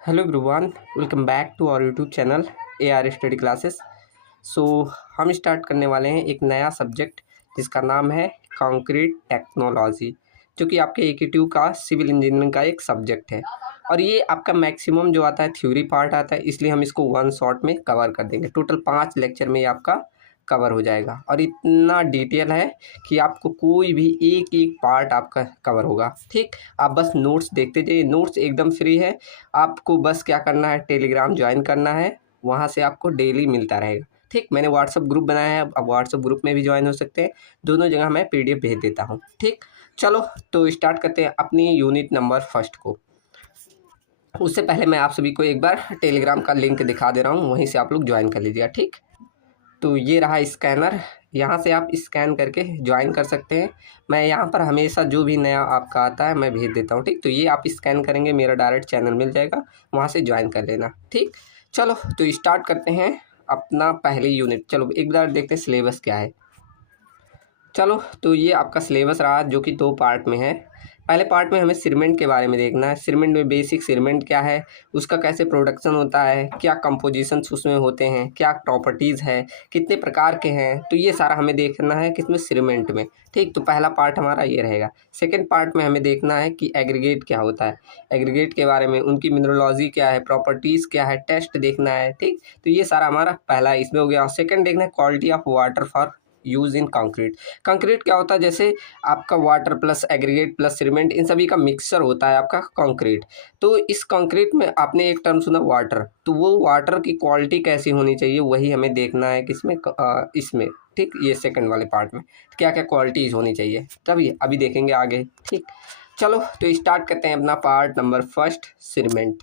Hello everyone, welcome back to our YouTube channel AR study classes. So हम start करने वाले हैं एक नया सब्जेक्ट जिसका नाम है कंक्रीट टेक्नोलॉजी, जो कि आपके AQ का सिविल इंजीनियरिंग का एक सब्जेक्ट है। और ये आपका मैक्सिमम जो आता है थ्योरी पार्ट आता है, इसलिए हम इसको वन शॉट में कवर कर देंगे। टोटल 5 लेक्चर में ये आपका कवर हो जाएगा और इतना डिटेल है कि आपको कोई भी एक एक पार्ट आपका कवर होगा। ठीक, आप बस नोट्स देखते जाइए, नोट्स एकदम फ्री है। आपको बस क्या करना है, टेलीग्राम ज्वाइन करना है, वहाँ से आपको डेली मिलता रहेगा। ठीक, मैंने व्हाट्सअप ग्रुप बनाया है, अब व्हाट्सअप ग्रुप में भी ज्वाइन हो सकते हैं। दोनों जगह मैं PDF भेज देता हूँ। ठीक, चलो तो स्टार्ट करते हैं अपनी यूनिट नंबर फर्स्ट को। उससे पहले मैं आप सभी को एक बार टेलीग्राम का लिंक दिखा दे रहा हूँ, वहीं से आप लोग ज्वाइन कर लीजिएगा। ठीक, तो ये रहा स्कैनर, यहाँ से आप स्कैन करके ज्वाइन कर सकते हैं। मैं यहाँ पर हमेशा जो भी नया आपका आता है मैं भेज देता हूँ। ठीक, तो ये आप स्कैन करेंगे, मेरा डायरेक्ट चैनल मिल जाएगा, वहाँ से ज्वाइन कर लेना। ठीक, चलो तो स्टार्ट करते हैं अपना पहली यूनिट। चलो एक बार देखते हैं सिलेबस क्या है। चलो तो ये आपका सिलेबस रहा, जो कि 2 पार्ट में है। पहले पार्ट में हमें सीमेंट के बारे में देखना है। सीमेंट में बेसिक सीमेंट क्या है, उसका कैसे प्रोडक्शन होता है, क्या कंपोजिशंस उसमें होते हैं, क्या प्रॉपर्टीज़ है, कितने प्रकार के हैं, तो ये सारा हमें देखना है किसमें, सीमेंट में। ठीक, तो पहला पार्ट हमारा ये रहेगा। सेकेंड पार्ट में हमें देखना है कि एग्रीगेट क्या होता है, एग्रीगेट के बारे में, उनकी मिनरलॉजी क्या है, प्रॉपर्टीज़ क्या है, टेस्ट देखना है। ठीक, तो ये सारा हमारा पहला इसमें हो गया। सेकेंड देखना है quality of water for use in concrete. Concrete क्या होता है, जैसे आपका water plus aggregate plus cement, इन सभी का मिक्सचर होता है आपका कंक्रीट। तो इस कंक्रीट में आपने एक टर्म सुना वाटर, तो वो वाटर की क्वालिटी कैसी होनी चाहिए वही हमें देखना है किसमें, इसमें। ठीक, ये सेकंड वाले पार्ट में क्या क्या क्वालिटीज़ होनी चाहिए, तभी अभी देखेंगे आगे। ठीक, चलो तो स्टार्ट करते हैं अपना पार्ट नंबर फर्स्ट, सीमेंट।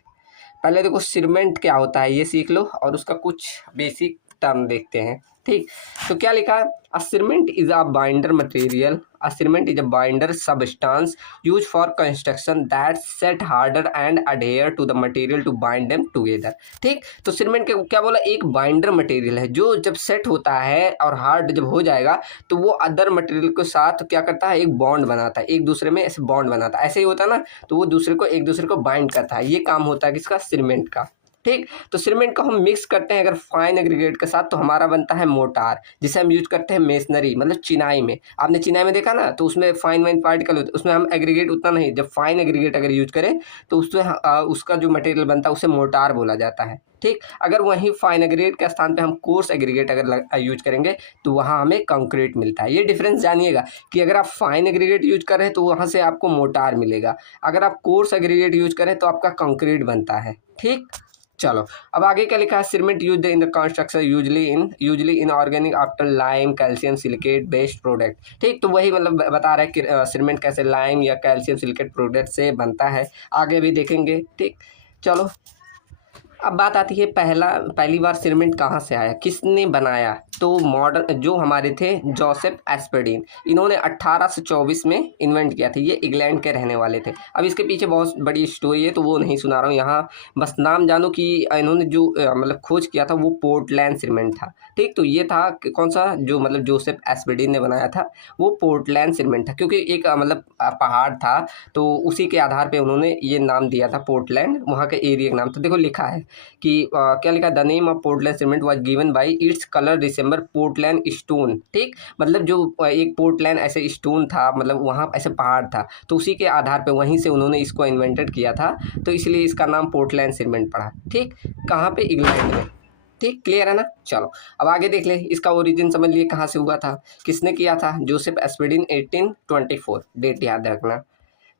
पहले देखो सीमेंट क्या होता है ये सीख लो, और उसका कुछ बेसिक टर्म देखते हैं। ठीक, तो क्या लिखा है, a cement is a binder material, a cement is a binder substance use for construction that set harder and adhere to the material to bind them together. ठीक, तो सीमेंट के क्या बोला, एक बाइंडर मटेरियल है जो जब सेट होता है और हार्ड जब हो जाएगा तो वो अदर मटेरियल के साथ क्या करता है, एक बॉन्ड बनाता है, एक दूसरे में ऐसे बॉन्ड बनाता है, ऐसे ही होता है ना, तो वो दूसरे को एक दूसरे को बाइंड करता है। ये काम होता है किसका, सीमेंट का। ठीक, तो सीमेंट को हम मिक्स करते हैं अगर फाइन एग्रीगेट के साथ, तो हमारा बनता है मोटार, जिसे हम यूज करते हैं मेसनरी, मतलब चिनाई में। आपने चिनाई में देखा ना, तो उसमें फाइन वाइन पार्टिकल होते हैं, उसमें हम एग्रीगेट उतना नहीं, जब फाइन एग्रीगेट अगर यूज करें तो उसमें उसका जो मटेरियल बनता है उसे मोटार बोला जाता है। ठीक, अगर वहीं फाइन एग्रीगेट के स्थान पे हम कोर्स एग्रीगेट अगर यूज करेंगे तो वहाँ हमें कंक्रीट मिलता है। ये डिफरेंस जानिएगा कि अगर आप फाइन एग्रीगेट यूज कर रहे हैं तो वहाँ से आपको मोटार मिलेगा, अगर आप कोर्स एग्रीगेट यूज करें तो आपका कंक्रीट बनता है। ठीक, चलो अब आगे क्या लिखा है, cement used in the construction usually in organic after lime calcium silicate based product. ठीक, तो वही मतलब बता रहा है कि सीमेंट कैसे लाइम या कैल्शियम सिलिकेट प्रोडक्ट से बनता है, आगे भी देखेंगे। ठीक, चलो अब बात आती है पहली बार सीमेंट कहाँ से आया, किसने बनाया, तो मॉडर्न जो हमारे थे जोसेफ एस्पर्डीन, इन्होंने 1824 में इन्वेंट किया था। ये इंग्लैंड के रहने वाले थे। अब इसके पीछे बहुत बड़ी स्टोरी है तो वो नहीं सुना रहा हूँ यहाँ, बस नाम जानो कि इन्होंने जो मतलब खोज किया था वो पोर्टलैंड सीमेंट था। ठीक, तो ये था कौन सा, जो मतलब जोसेफ एस्पर्डीन ने बनाया था वो पोर्टलैंड सीमेंट था, क्योंकि एक मतलब पहाड़ था तो उसी के आधार पर उन्होंने ये नाम दिया था पोर्टलैंड, वहाँ के एरिया का नाम। तो देखो लिखा है कि क्या लिखा, the name of Portland cement was given by its colour resemble Portland stone. ठीक, मतलब जो एक पोर्टलैंड ऐसे स्टोन था, मतलब वहाँ ऐसे पहाड़ था, तो उसी के आधार पे वहीं से उन्होंने इसको इन्वेंटेड किया था, तो इसलिए इसका नाम पोर्टलैंड सीमेंट पड़ा। ठीक, कहाँ पे, इंग्लैंड में। ठीक, क्लियर है ना। चलो अब आगे देख ले, इसका ओरिजिन समझ लिए कहाँ से हुआ था, किसने किया था, जोसेफ एस्पर्डीन 1824, डेट याद रखना।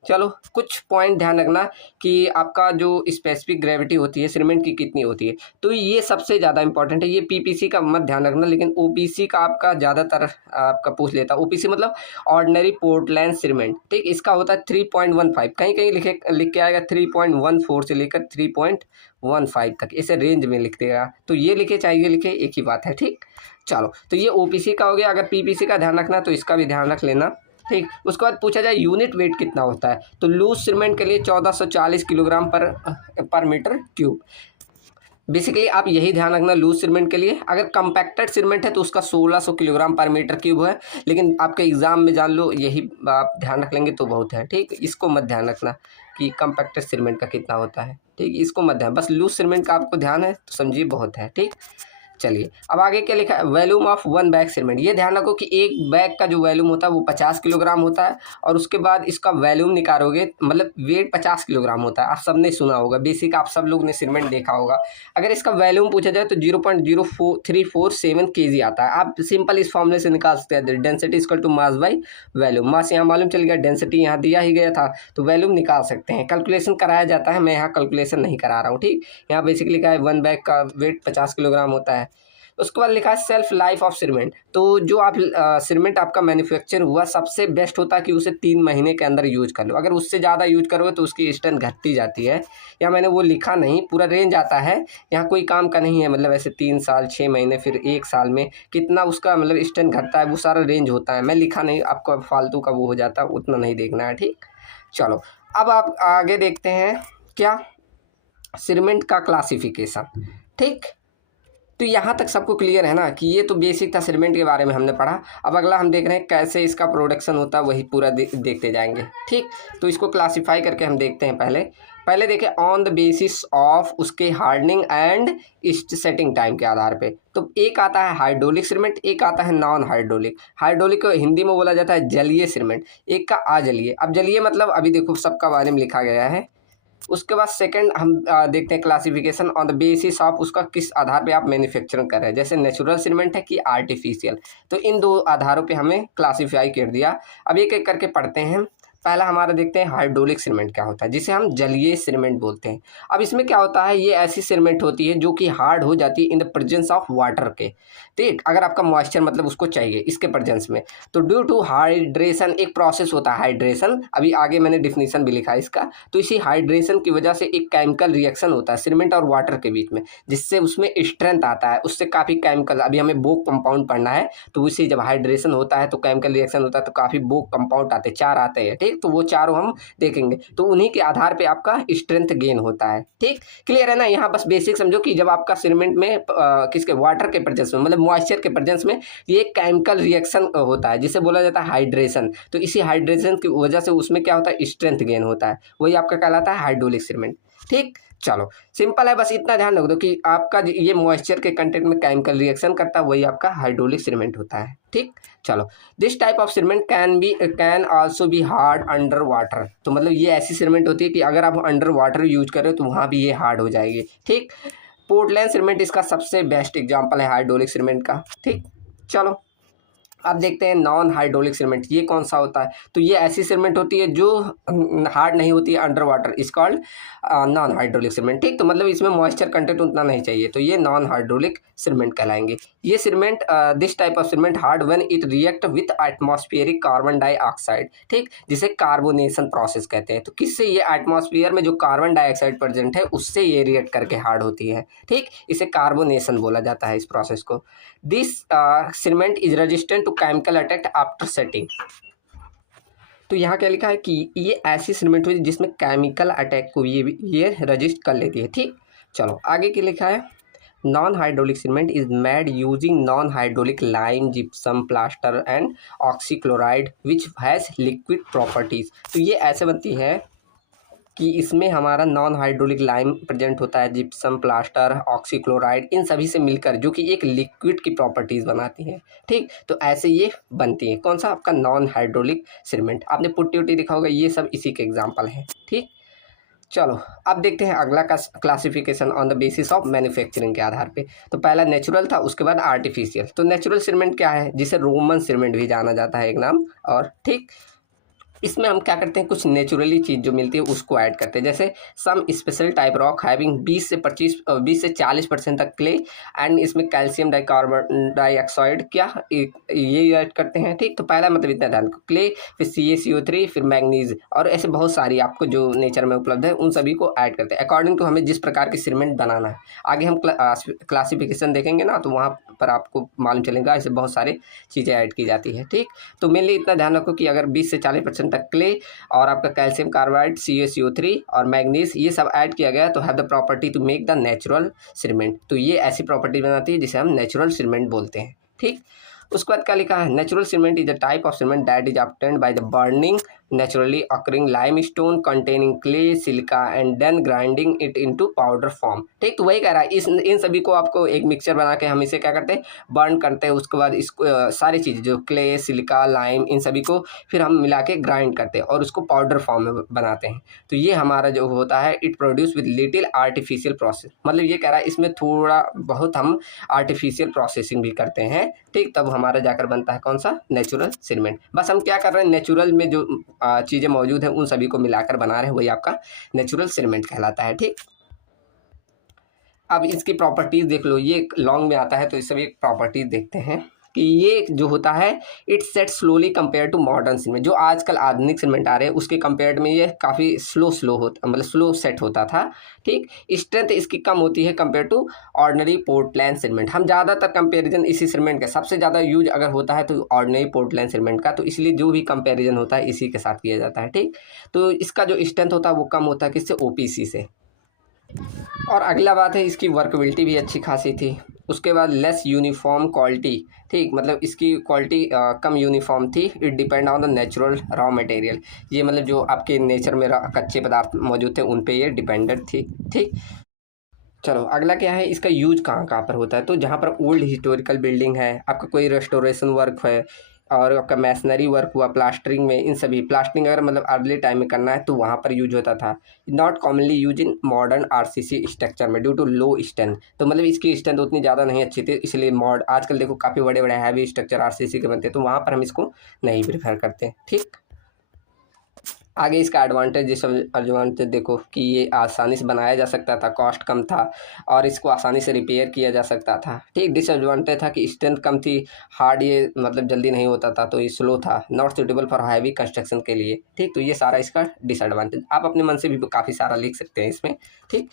चलो कुछ पॉइंट ध्यान रखना कि आपका जो स्पेसिफिक ग्रेविटी होती है सीमेंट की कितनी होती है, तो ये सबसे ज़्यादा इंपॉर्टेंट है। ये पीपीसी का मत ध्यान रखना, लेकिन ओपीसी का आपका ज़्यादातर आपका पूछ लेता है। ओपीसी मतलब ऑर्डिनरी पोर्टलैंड सीमेंट। ठीक, इसका होता है 3.15, कहीं कहीं लिख के आएगा 3.14 से लेकर 3.15 तक, इसे रेंज में लिख देगा, तो ये लिखे चाहे ये लिखे एक ही बात है। ठीक, चलो तो ये ओपीसी का हो गया। अगर पीपीसी का ध्यान रखना तो इसका भी ध्यान रख लेना। ठीक, उसके बाद पूछा जाए यूनिट वेट कितना होता है, तो लूज सीमेंट के लिए 1440 किलोग्राम पर मीटर क्यूब। बेसिकली आप यही ध्यान रखना लूज सीमेंट के लिए। अगर कंपैक्टेड सीमेंट है तो उसका 1600 किलोग्राम पर मीटर क्यूब है, लेकिन आपके एग्जाम में जान लो यही आप ध्यान रख लेंगे तो बहुत है। ठीक, इसको मत ध्यान रखना कि कम्पैक्टेड सीमेंट का कितना होता है। ठीक, इसको मत ध्यान, बस लूज सीमेंट का आपको ध्यान है तो समझिए बहुत है। ठीक, चलिए अब आगे क्या लिखा है, volume of one bag cement. ये ध्यान रखो कि एक बैग का जो वॉल्यूम होता है वो 50 किलोग्राम होता है, और उसके बाद इसका वॉल्यूम निकालोगे मतलब वेट 50 किलोग्राम होता है। आप सब ने सुना होगा, बेसिक आप सब लोग ने सीमेंट देखा होगा। अगर इसका वॉल्यूम पूछा जाए तो 0.0347 kg आता है। आप सिंपल इस फॉर्मूले से निकाल सकते हैं, density equal to mass by volume. Mass यहाँ मालूम चल गया, डेंसिटी यहाँ दिया ही गया था, तो वॉल्यूम निकाल सकते हैं। कैलकुलेशन कराया जाता है, मैं यहाँ कैलकुलेशन नहीं करा रहा हूँ। ठीक, यहाँ बेसिकली लिखा है वन बैग का वेट 50 किलोग्राम होता है। उसके बाद लिखा है सेल्फ लाइफ ऑफ सीमेंट। तो जो आप सीमेंट आपका मैन्युफैक्चर हुआ, सबसे बेस्ट होता है कि उसे 3 महीने के अंदर यूज कर लो। अगर उससे ज़्यादा यूज करोगे तो उसकी स्ट्रेंथ घटती जाती है। या मैंने वो लिखा नहीं, पूरा रेंज आता है, यहाँ कोई काम का नहीं है। मतलब ऐसे 3 साल, 6 महीने, फिर 1 साल में कितना उसका मतलब स्ट्रेंथ घटता है, वो सारा रेंज होता है। मैं लिखा नहीं, आपका फालतू का वो हो जाता है, उतना नहीं देखना है। ठीक, चलो अब आप आगे देखते हैं क्या, सीमेंट का क्लासिफिकेशन। ठीक, तो यहाँ तक सबको क्लियर है ना कि ये तो बेसिक था, सीमेंट के बारे में हमने पढ़ा। अब अगला हम देख रहे हैं कैसे इसका प्रोडक्शन होता है, वही पूरा देखते जाएंगे। ठीक, तो इसको क्लासिफाई करके हम देखते हैं। पहले देखें ऑन द बेसिस ऑफ उसके हार्डनिंग एंड सेटिंग टाइम के आधार पे। तो एक आता है हाइड्रोलिक सीमेंट, एक आता है नॉन हाइड्रोलिक। हाइड्रोलिक को हिंदी में बोला जाता है जलीय सीमेंट, एक का अजलीय। अब जलीय मतलब अभी देखो सबका बारे में लिखा गया है। उसके बाद सेकंड हम देखते हैं classification on the basis of उसका किस आधार पे आप मैन्युफैक्चरिंग कर रहे हैं, जैसे नेचुरल सीमेंट है कि आर्टिफिशियल। तो इन दो आधारों पे हमें क्लासिफाई कर दिया। अब एक एक करके पढ़ते हैं। पहला हमारा देखते हैं हाइड्रोलिक सीमेंट क्या होता है, जिसे हम जलीय सीमेंट बोलते हैं। अब इसमें क्या होता है, ये ऐसी सीमेंट होती है जो कि हार्ड हो जाती है in the presence of water के। ठीक, अगर आपका मॉइस्चर मतलब उसको चाहिए इसके प्रेजेंस में, तो ड्यू टू हाइड्रेशन, एक प्रोसेस होता है हाइड्रेशन, अभी आगे मैंने डिफिनीशन भी लिखा है इसका। तो इसी हाइड्रेशन की वजह से एक केमिकल रिएक्शन होता है सीमेंट और वाटर के बीच में, जिससे उसमें स्ट्रेंथ आता है, उससे काफ़ी केमिकल, अभी हमें बोक कंपाउंड पढ़ना है, तो उससे जब हाइड्रेशन होता है तो केमिकल रिएक्शन होता है, तो काफ़ी बोक कंपाउंड आते हैं, 4 आते हैं। ठीक, तो वो चारों हम देखेंगे, तो उन्हीं के आधार पे आपका स्ट्रेंथ गेन होता है। ठीक, क्लियर है ना। यहाँ बस बेसिक समझो कि जब आपका सीमेंट में किसके वाटर के प्रेजेंस में, मतलब मॉइस्चर के प्रेजेंस में ये केमिकल रिएक्शन होता है, जिसे बोला जाता है हाइड्रेशन। तो इसी हाइड्रेशन की वजह से उसमें क्या होता है, स्ट्रेंथ गेन होता है, वही आपका कहलाता है हाइड्रोलिक सीमेंट। ठीक, चलो सिंपल है, बस इतना ध्यान रख दो कि आपका ये मॉइस्चर के कंटेंट में केमिकल रिएक्शन करता है, वही आपका हाइड्रोलिक सीमेंट होता है। ठीक, चलो this type of cement can also be hard under water. तो मतलब ये ऐसी सीमेंट होती है कि अगर आप अंडर वाटर यूज करें तो वहाँ भी ये हार्ड हो जाएगी। ठीक, पोर्टलैंड सीमेंट इसका सबसे बेस्ट एग्जांपल है हाइड्रोलिक सीमेंट का। ठीक, चलो अब देखते हैं नॉन हाइड्रोलिक सीमेंट, ये कौन सा होता है। तो ये ऐसी सीमेंट होती है जो हार्ड नहीं होती है अंडर वाटर, इस कॉल्ड नॉन हाइड्रोलिक सीमेंट। ठीक, तो मतलब इसमें मॉइस्चर कंटेंट उतना नहीं चाहिए, तो ये नॉन हाइड्रोलिक सीमेंट कहलाएंगे। ये cement this type of cement hard when it react with atmospheric carbon dioxide. ठीक, जिसे कार्बोनेशन प्रोसेस कहते हैं। तो किससे, ये एटमॉस्फेयर में जो कार्बन डाइऑक्साइड प्रेजेंट है उससे ये रिएक्ट करके हार्ड होती है। ठीक, इसे कार्बोनेशन बोला जाता है इस प्रोसेस को। This cement is resistant to chemical attack after setting. तो यहाँ क्या लिखा है कि ये ऐसी सीमेंट हुई जिसमें केमिकल अटैक को ये रजिस्ट कर लेती है। ठीक, चलो आगे क्या लिखा है, non hydraulic cement is made using non hydraulic lime, gypsum, plaster and oxychloride which has liquid properties. तो ये ऐसे बनती है कि इसमें हमारा नॉन हाइड्रोलिक लाइम प्रेजेंट होता है, जिप्सम, प्लास्टर, ऑक्सीक्लोराइड, इन सभी से मिलकर जो कि एक लिक्विड की प्रॉपर्टीज़ बनाती हैं। ठीक, तो ऐसे ये बनती है। कौन सा, आपका नॉन हाइड्रोलिक सीमेंट। आपने पुट्टी उट्टी देखा होगा, ये सब इसी के एग्जाम्पल हैं। ठीक, चलो अब देखते हैं अगला का classification on the basis of manufacturing के आधार पे। तो पहला नेचुरल था, उसके बाद आर्टिफिशियल। तो नेचुरल सीमेंट क्या है, जिसे रोमन सीमेंट भी जाना जाता है एक नाम और। ठीक, इसमें हम क्या करते हैं, कुछ नेचुरली चीज़ जो मिलती है उसको ऐड करते हैं, जैसे some special type rock having 20 से 40% तक क्ले एंड इसमें कैल्शियम डाइकार्बन डाइऑक्साइड क्या ये ऐड करते हैं। ठीक, तो पहला मतलब इतना ध्यान, क्ले, फिर CaCO3, फिर मैग्नीज, और ऐसे बहुत सारी आपको जो नेचर में उपलब्ध है उन सभी को ऐड करते हैं अकॉर्डिंग टू हमें जिस प्रकार की सीमेंट बनाना है। आगे हम क्लासिफिकेशन देखेंगे ना, तो वहाँ पर आपको मालूम चलेगा, ऐसे बहुत सारी चीज़ें ऐड की जाती है। ठीक, तो मेनली इतना ध्यान रखो कि अगर 20 से 40% तक क्ले और आपका कैल्शियम कार्बाइड, CaCO3 और मैग्नीज ये सब ऐड किया गया तो have the property to make the natural cement. तो ये ऐसी प्रॉपर्टी बनाती है जिसे हम नेचुरल सीमेंट बोलते हैं। ठीक, उसके बाद क्या लिखा है, natural cement is the type of cement that is obtained by the burning naturally occurring limestone containing clay, silica and then grinding it into powder form। ठीक, तो वही कह रहा है, इस इन सभी को आपको एक मिक्सचर बना के हम इसे क्या करते हैं, बर्न करते हैं। उसके बाद इसको सारी चीज़ जो क्ले, सिलिका, लाइम, इन सभी को फिर हम मिला के ग्राइंड करते हैं और उसको पाउडर फॉर्म में बनाते हैं। तो ये हमारा जो होता है, it produce with little artificial process, मतलब ये कह रहा है इसमें थोड़ा बहुत हम आर्टिफिशियल प्रोसेसिंग भी करते हैं। ठीक, तब हमारा जाकर बनता है कौन सा, नेचुरल सीमेंट। बस हम क्या कर रहे हैं, नेचुरल में जो चीज़ें मौजूद हैं उन सभी को मिलाकर बना रहे हैं, वही आपका नेचुरल सीमेंट कहलाता है। ठीक, अब इसकी प्रॉपर्टीज़ देख लो, ये लॉन्ग में आता है तो इस सभी प्रॉपर्टीज़ देखते हैं कि ये जो होता है, it set slowly compare to modern cement. जो आजकल आधुनिक सीमेंट आ रहे हैं उसके कंपेयर में ये काफ़ी स्लो होता, मतलब स्लो सेट होता था। ठीक, स्ट्रेंथ इसकी कम होती है compare to ordinary Portland cement. हम ज़्यादातर कंपेरिजन इसी सीमेंट का सबसे ज़्यादा यूज अगर होता है तो ऑर्डिनरी पोर्टलैंड सीमेंट का, तो इसलिए जो भी कंपेरिजन होता है इसी के साथ किया जाता है। ठीक, तो इसका जो स्ट्रेंथ होता है वो कम होता है किससे, ओपीसी से। और अगला बात है, इसकी वर्कबिलिटी भी अच्छी खासी थी। उसके बाद लेस यूनिफॉर्म क्वालिटी। ठीक, मतलब इसकी क्वालिटी कम यूनिफॉर्म थी। It depend on the natural raw material, ये मतलब जो आपके नेचर में कच्चे पदार्थ मौजूद थे उन पे ये डिपेंडेंट थी। ठीक, चलो अगला क्या है, इसका यूज कहाँ कहाँ पर होता है, तो जहाँ पर ओल्ड हिस्टोरिकल बिल्डिंग है, आपका कोई रेस्टोरेशन वर्क है और आपका मैसनरी वर्क हुआ, प्लास्टरिंग में, इन सभी प्लास्टरिंग अगर मतलब अर्ली टाइम में करना है तो वहाँ पर यूज होता था। Not commonly use in modern RCC structure में ड्यू टू लो स्ट्रेंथ, तो मतलब इसकी स्ट्रेंथ उतनी ज़्यादा नहीं अच्छी थी, इसलिए आजकल देखो काफ़ी बड़े बड़े हैवी स्ट्रक्चर आरसीसी के बनते हैं, तो वहाँ पर हम इसको नहीं प्रेफर करते। ठीक, आगे इसका एडवांटेज डिसएडवांटेज देखो कि ये आसानी से बनाया जा सकता था, कॉस्ट कम था और इसको आसानी से रिपेयर किया जा सकता था। ठीक, डिसएडवांटेज था कि स्ट्रेंथ कम थी, हार्ड ये मतलब जल्दी नहीं होता था, तो ये स्लो था, not suitable for heavy construction के लिए। ठीक, तो ये सारा इसका डिसएडवांटेज, आप अपने मन से भी काफ़ी सारा लिख सकते हैं इसमें। ठीक,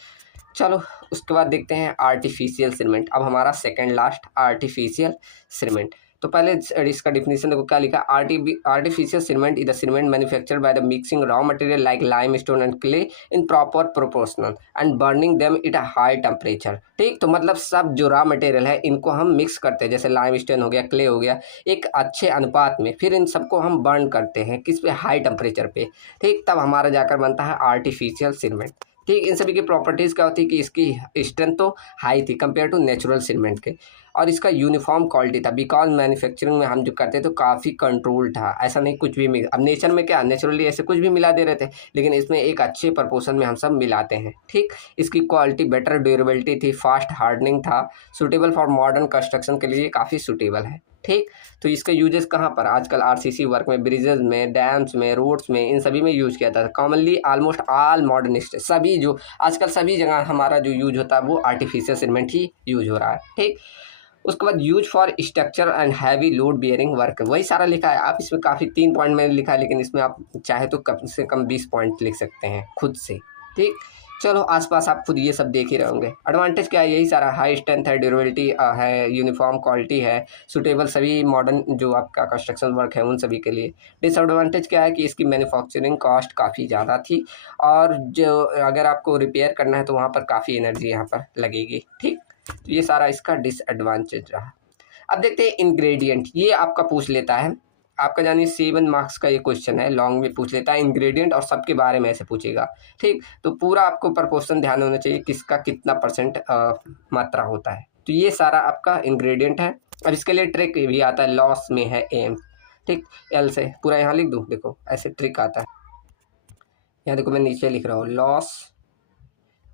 चलो उसके बाद देखते हैं आर्टिफिशियल सीमेंट। अब हमारा सेकंड लास्ट आर्टिफिशियल सीमेंट। तो पहले इसका डिफिनेशन देखो क्या लिखा, artificial cement is the cement manufactured by the mixing raw material like limestone and clay in proper proportional and burning them at a high temperature. ठीक, तो मतलब सब जो रॉ मटेरियल है इनको हम मिक्स करते हैं, जैसे लाइमस्टोन हो गया, क्ले हो गया, एक अच्छे अनुपात में, फिर इन सबको हम बर्न करते हैं किस पे, हाई टेम्परेचर पे। ठीक, तब हमारा जाकर बनता है आर्टिफिशियल सीमेंट। ठीक, इन सभी की प्रॉपर्टीज़ क्या होती है कि इसकी स्ट्रेंथ तो हाई थी कंपेयर टू नेचुरल सीमेंट के, और इसका यूनिफॉर्म क्वालिटी था, बिकॉज मैन्युफैक्चरिंग में हम जो करते तो काफ़ी कंट्रोल था, ऐसा नहीं कुछ भी मिला। अब नेचर में क्या, नेचुरली ऐसे कुछ भी मिला दे रहे थे, लेकिन इसमें एक अच्छे प्रपोर्शन में हम सब मिलाते हैं। ठीक, इसकी क्वालिटी बेटर ड्यूरेबिलिटी थी, फास्ट हार्डनिंग था, सूटेबल फॉर मॉडर्न कंस्ट्रक्शन के लिए काफ़ी सूटेबल है। ठीक, तो इसका यूजेस कहाँ पर, आजकल आरसीसी वर्क में, ब्रिजेज में, डैम्स में, रोड्स में, इन सभी में यूज किया जाता है। कॉमनली ऑलमोस्ट ऑल मॉडर्न सभी जो आजकल सभी जगह हमारा जो यूज होता है वो आर्टिफिशियल सीमेंट ही यूज हो रहा है। ठीक, उसके बाद use for structure and heavy load bearing work, वही सारा लिखा है। आप इसमें काफ़ी 3 पॉइंट में लिखा है, लेकिन इसमें आप चाहे तो कम से कम 20 पॉइंट लिख सकते हैं खुद से। ठीक, चलो आसपास आप खुद ये सब देख ही रहे होंगे। एडवांटेज क्या है, यही सारा, हाई स्ट्रेंथ है, ड्यूरेबिलिटी है, यूनिफॉर्म क्वालिटी है, सूटेबल सभी मॉडर्न जो आपका कंस्ट्रक्शन वर्क है उन सभी के लिए। डिसएडवांटेज क्या है कि इसकी मैन्युफैक्चरिंग कॉस्ट काफ़ी ज़्यादा थी, और जो अगर आपको रिपेयर करना है तो वहाँ पर काफ़ी एनर्जी यहाँ पर लगेगी। ठीक, तो ये सारा इसका डिसएडवांटेज रहा। अब देखते हैं इंग्रेडिएंट, ये आपका पूछ लेता है, आपका जानिए 7 मार्क्स का ये क्वेश्चन है, लॉन्ग में पूछ लेता है इंग्रेडिएंट और सबके बारे में ऐसे पूछेगा। ठीक, तो पूरा आपको प्रपोर्शन ध्यान होना चाहिए, किसका कितना परसेंट मात्रा होता है। तो ये सारा आपका इंग्रेडिएंट है। अब इसके लिए ट्रिक भी आता है, लॉस में है एम। ठीक, एल से पूरा यहाँ लिख दूँ, देखो ऐसे ट्रिक आता है, यहाँ देखो मैं नीचे लिख रहा हूँ, लॉस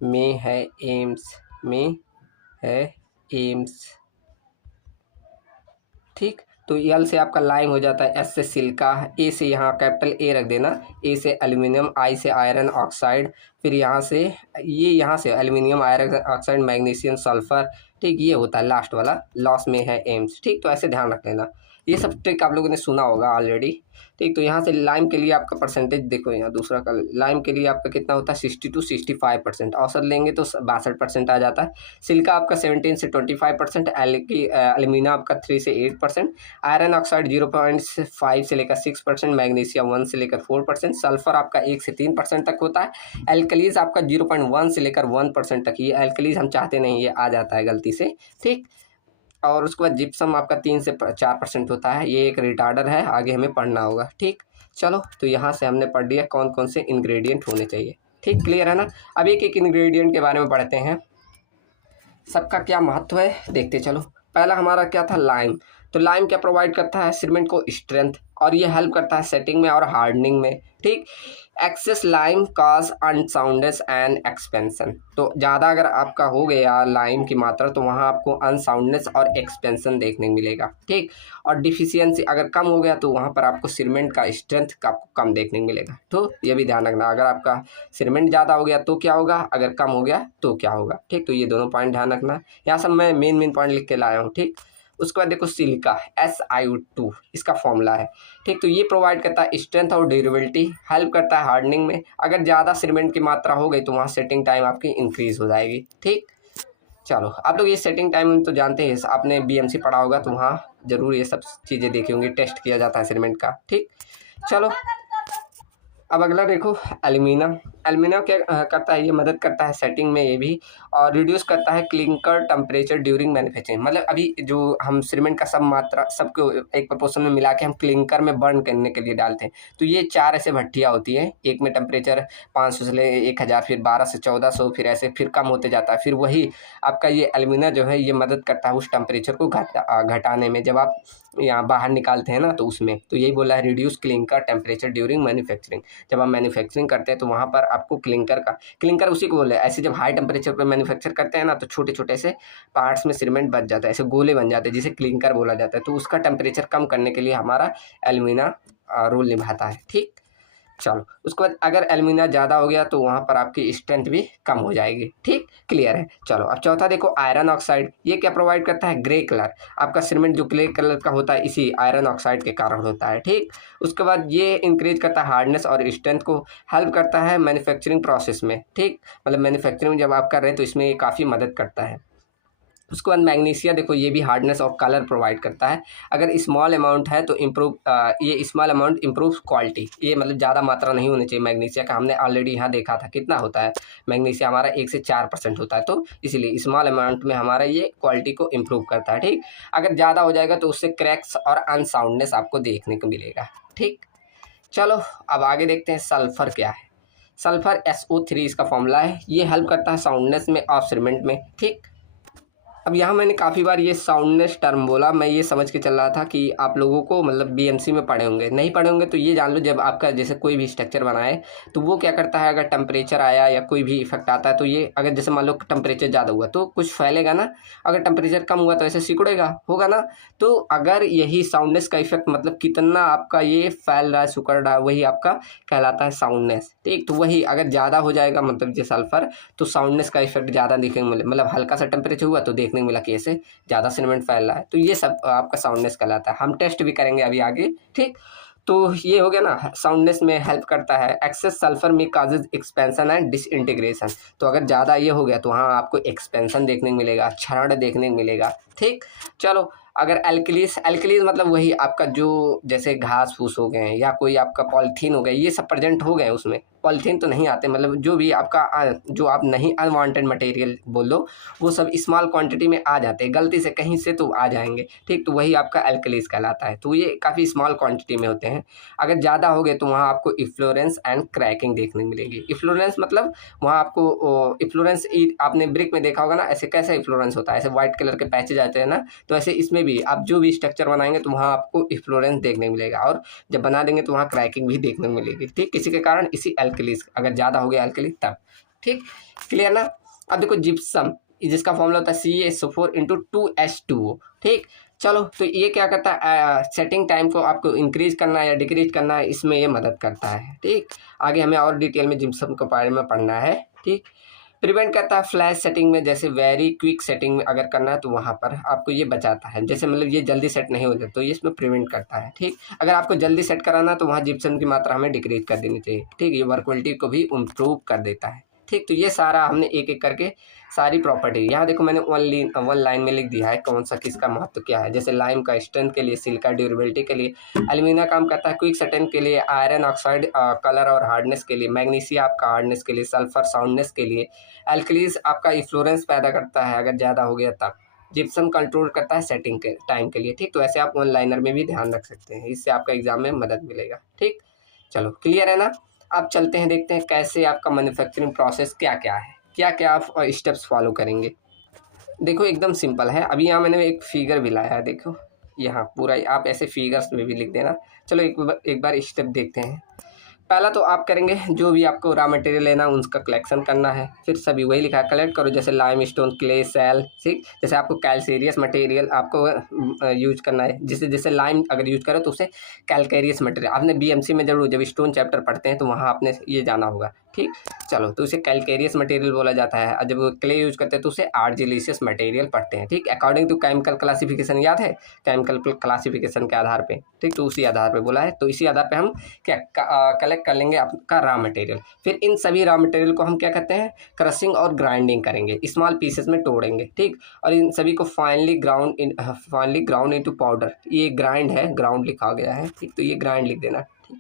में है एम्स, में है एम्स। ठीक, तो यल से आपका लाइम हो जाता है, एस से सिल्का, ए से यहाँ कैपिटल ए रख देना, ए से एल्यूमिनियम, आई से आयरन ऑक्साइड, फिर यहाँ से ये यहाँ से aluminium, iron oxide, magnesium, sulphur. ठीक, ये होता है लास्ट वाला, लॉस में है एम्स। ठीक, तो ऐसे ध्यान रख लेना, ये सब ट्रिक आप लोगों ने सुना होगा ऑलरेडी। ठीक, तो यहाँ से लाइम के लिए आपका परसेंटेज देखो, यहाँ दूसरा का लाइम के लिए आपका कितना होता है, 60 to 65%। औसत लेंगे तो 62% आ जाता है। सिल्का आपका 17 से 25%, एल्यूमिना आपका 3 से 8%, आयरन ऑक्साइड 0.5 से लेकर 6%, मैग्नीशियम 1 से लेकर 4%, सल्फर आपका 1 से 3% तक होता है, एल्कलीज आपका 0.1 से लेकर 1% तक। ये एल्कलीज हम चाहते नहीं, ये आ जाता है गलती से। ठीक, और उसके बाद जिप्सम आपका 3 से 4% होता है, ये एक रिटार्डर है, आगे हमें पढ़ना होगा। ठीक, चलो तो यहाँ से हमने पढ़ लिया कौन कौन से इंग्रेडिएंट होने चाहिए। ठीक, क्लियर है ना। अब एक एक इंग्रेडिएंट के बारे में पढ़ते हैं, सबका क्या महत्व है देखते चलो। पहला हमारा क्या था, लाइम। तो लाइम क्या प्रोवाइड करता है, सीमेंट को स्ट्रेंथ, और ये हेल्प करता है सेटिंग में और हार्डनिंग में। ठीक, excess lime cause unsoundness and expansion. तो ज़्यादा अगर आपका हो गया लाइम की मात्रा तो वहाँ आपको अनसाउंडनेस और एक्सपेंशन देखने को मिलेगा। ठीक, और डिफिशियंसी अगर कम हो गया तो वहाँ पर आपको सीमेंट का स्ट्रेंथ का आपको कम देखने को मिलेगा। तो ये भी ध्यान रखना, अगर आपका सीमेंट ज़्यादा हो गया तो क्या होगा, अगर कम हो गया तो क्या होगा। ठीक, तो ये दोनों पॉइंट ध्यान रखना। यहाँ सब मैं मेन पॉइंट लिख के लाया हूँ। ठीक, उसके बाद देखो सिलिका SiO2 इसका फॉर्मूला है। ठीक, तो ये प्रोवाइड करता है स्ट्रेंथ और ड्यूरेबिलिटी, हेल्प करता है हार्डनिंग में। अगर ज़्यादा सीमेंट की मात्रा हो गई तो वहाँ सेटिंग टाइम आपकी इंक्रीज हो जाएगी। ठीक, चलो आप लोग ये सेटिंग टाइम तो जानते हैं, आपने BMC पढ़ा होगा तो वहाँ जरूर ये सब चीज़ें देखी होंगी, टेस्ट किया जाता है सीमेंट का। ठीक, चलो अब अगला देखो एल्यूमिनियम। एल्यूमिनियम क्या करता है, ये मदद करता है सेटिंग में ये भी, और रिड्यूस करता है क्लिंकर टेम्परेचर ड्यूरिंग मैन्युफैक्चरिंग। मतलब अभी जो हम सीमेंट का सब मात्रा सबको एक प्रोपोर्शन में मिला के हम क्लिंकर में बर्न करने के लिए डालते हैं, तो ये 4 ऐसे भट्टियाँ होती हैं, एक में टेम्परेचर 500 से ले 1000, फिर 12 से 1400, फिर ऐसे फिर कम होते जाता है। फिर वही आपका ये एल्यूमिनियम जो है ये मदद करता है उस टेम्परेचर को घटाने में, जब आप यहाँ बाहर निकालते हैं ना तो उसमें। तो यही बोला है reduce clinker temperature during manufacturing. जब आप मैन्युफैक्चरिंग करते हैं तो वहाँ पर आपको क्लिंकर उसी को बोले। ऐसे जब हाई टेम्परेचर पर मैन्युफैक्चर करते हैं ना तो छोटे छोटे से पार्ट्स में सीमेंट बच जाता है, ऐसे गोले बन जाते हैं जिसे क्लिंकर बोला जाता है। तो उसका टेम्परेचर कम करने के लिए हमारा एल्यूमिना रोल निभाता है। ठीक, चलो उसके बाद अगर एल्यूमिना ज़्यादा हो गया तो वहाँ पर आपकी स्ट्रेंथ भी कम हो जाएगी। ठीक, क्लियर है। चलो अब चौथा देखो आयरन ऑक्साइड। ये क्या प्रोवाइड करता है, ग्रे कलर। आपका सीमेंट जो ग्रे कलर का होता है इसी आयरन ऑक्साइड के कारण होता है। ठीक, उसके बाद ये इंक्रीज करता है हार्डनेस और स्ट्रेंथ को, हेल्प करता है मैन्युफैक्चरिंग प्रोसेस में। ठीक, मतलब मैन्युफैक्चरिंग जब आप कर रहे हैं तो इसमें ये काफ़ी मदद करता है। उसके बाद मैग्नीशिया देखो, ये भी हार्डनेस और कलर प्रोवाइड करता है। अगर स्मॉल अमाउंट है तो ये स्मॉल अमाउंट इम्प्रूव क्वालिटी। ये मतलब ज़्यादा मात्रा नहीं होनी चाहिए मैग्नीशिया का, हमने ऑलरेडी यहाँ देखा था कितना होता है मैग्नीशिया हमारा 1 से 4% होता है, तो इसलिए स्मॉल अमाउंट में हमारा ये क्वालिटी को इम्प्रूव करता है। ठीक, अगर ज़्यादा हो जाएगा तो उससे क्रैक्स और अनसाउंडनेस आपको देखने को मिलेगा। ठीक, चलो अब आगे देखते हैं सल्फर क्या है। सल्फर SO3 इसका फॉर्मूला है, ये हेल्प करता है साउंडनेस में ऑफ सीमेंट में। ठीक, अब यहाँ मैंने काफ़ी बार ये साउंडनेस टर्म बोला, मैं ये समझ के चल रहा था कि आप लोगों को मतलब BMC में पढ़े होंगे, नहीं पढ़े होंगे तो ये जान लो, जब आपका जैसे कोई भी स्ट्रक्चर बनाए तो वो क्या करता है, अगर टेम्परेचर आया या कोई भी इफेक्ट आता है तो ये अगर जैसे मान लो टेम्परेचर ज़्यादा हुआ तो कुछ फैलेगा ना, अगर टेम्परेचर कम हुआ तो ऐसे सिकुड़ेगा, होगा ना। तो अगर यही साउंडनेस का इफेक्ट मतलब कितना आपका ये फैल रहा है सिकुड़ रहा है, वही आपका कहलाता है साउंडनेस। ठीक, तो वही अगर ज़्यादा हो जाएगा मतलब ये सल्फर तो साउंडनेस का इफेक्ट ज़्यादा दिखने को मिले, मतलब हल्का सा टेम्परेचर हुआ तो देखने को मिला कि ऐसे ज़्यादा सीमेंट फैल रहा है, तो ये सब आपका साउंडनेस कहलाता है। हम टेस्ट भी करेंगे अभी आगे। ठीक, तो ये हो गया ना, साउंडनेस में हेल्प करता है। एक्सेस सल्फर में काजेज एक्सपेंशन एंड डिसइंटीग्रेशन। तो अगर ज़्यादा ये हो गया तो वहाँ आपको एक्सपेंशन देखने को मिलेगा, क्षरण देखने को मिलेगा। ठीक, चलो अगर एल्कलीस मतलब वही आपका जो जैसे घास फूस हो गए या कोई आपका पॉलीथीन हो गया, ये सब प्रेजेंट हो गए उसमें। पॉलीथीन तो नहीं आते, मतलब जो भी आपका जो आप नहीं अनवांटेड मटेरियल बोल लो वो सब स्मॉल क्वांटिटी में आ जाते हैं, गलती से कहीं से तो आ जाएंगे। ठीक, तो वही आपका एल्कलीस कहलाता है। तो ये काफ़ी स्मॉल क्वांटिटी में होते हैं। अगर ज़्यादा हो गए तो वहाँ आपको इफ्लोरेंस एंड क्रैकिंग देखने मिलेगी। इफ्लोरेंस मतलब वहाँ आपको इफ्लोरेंस आपने ब्रिक में देखा होगा ना, ऐसे कैसा इफ्लोरेंस होता है, ऐसे व्हाइट कलर के पैचेज आते हैं ना, तो ऐसे इसमें भी आप जो भी स्ट्रक्चर बनाएंगे तो वहाँ आपको इफ्लोरेंस देखने मिलेगा, और जब बना देंगे तो वहाँ क्रैकिंग भी देखने को मिलेगी। ठीक, किसी के कारण इसी एल्कलीस अगर ज़्यादा हो गया एल्कली तब। ठीक, क्लियर ना। अब देखो जिप्सम, जिसका फॉर्मूला होता है CaSO4 × 2H2O। ठीक, चलो तो ये क्या करता है, सेटिंग टाइम को आपको इंक्रीज करना है या डिक्रीज करना है, इसमें ये मदद करता है। ठीक, आगे हमें और डिटेल में जिप्सम के बारे में पढ़ना है। ठीक, प्रिवेंट करता है फ्लैश सेटिंग में, जैसे वेरी क्विक सेटिंग में अगर करना है तो वहाँ पर आपको ये बचाता है, जैसे मतलब ये जल्दी सेट नहीं होता तो ये इसमें प्रिवेंट करता है। ठीक, अगर आपको जल्दी सेट कराना तो वहाँ जिप्सम की मात्रा हमें डिक्रीज कर देनी चाहिए। ठीक, ये वर्कबिलिटी को भी इम्प्रूव कर देता है। ठीक, तो ये सारा हमने एक एक करके सारी प्रॉपर्टी यहाँ देखो मैंने वन लाइन में लिख दिया है कौन सा किसका महत्व क्या है। जैसे लाइम का स्ट्रेंथ के लिए, सिलिका ड्यूरेबिलिटी के लिए, एल्यूमिना काम करता है क्विक सेटिंग के लिए, आयरन ऑक्साइड कलर और हार्डनेस के लिए, मैग्नीशिया आपका हार्डनेस के लिए, सल्फर साउंडनेस के लिए, एल्कलीज आपका इफ्लोरेंस पैदा करता है अगर ज़्यादा हो गया तब, जिप्सम कंट्रोल करता है सेटिंग के टाइम के लिए। ठीक, तो ऐसे आप वन लाइनर में भी ध्यान रख सकते हैं, इससे आपका एग्जाम में मदद मिलेगा। ठीक, चलो क्लियर है ना। अब चलते हैं, देखते हैं कैसे आपका मैन्युफैक्चरिंग प्रोसेस क्या क्या है, क्या क्या आप स्टेप्स फॉलो करेंगे। देखो एकदम सिंपल है। अभी यहाँ मैंने एक फिगर भी लाया है, देखो यहाँ पूरा आप ऐसे फिगर्स में भी लिख देना। चलो एक बार स्टेप देखते हैं। पहला तो आप करेंगे जो भी आपको रॉ मटेरियल लेना उसका कलेक्शन करना है। फिर सभी वही लिखा है, कलेक्ट करो, जैसे लाइम स्टोन, क्ले, सेल, ठीक। जैसे आपको कैल्केरियस मटेरियल आपको यूज करना है, जैसे लाइम अगर यूज करो तो उसे कैल्केरियस मटेरियल, आपने बीएमसी में जरूर जब स्टोन चैप्टर पढ़ते हैं तो वहाँ आपने ये जाना होगा, ठीक। चलो तो उसे कैल्केरियस मटेरियल बोला जाता है, और जब क्ले यूज करते हैं तो उसे आर्जिलिशियस मटेरियल पढ़ते हैं, ठीक। अकॉर्डिंग टू केमिकल क्लासिफिकेशन, याद है केमिकल क्लासिफिकेशन के आधार पे, ठीक। तो उसी आधार पे बोला है, तो इसी आधार पे हम क्या कलेक्ट कर लेंगे आपका रॉ मटेरियल। फिर इन सभी रॉ मटेरियल को हम क्या कहते हैं, क्रशिंग और ग्राइंडिंग करेंगे, स्मॉल पीसेस में तोड़ेंगे, ठीक। और इन सभी को फाइनली ग्राउंड इनटू पाउडर, ये ग्राइंड है, ग्राउंड लिखा गया है, ठीक। तो ये ग्राइंड लिख देना, ठीक।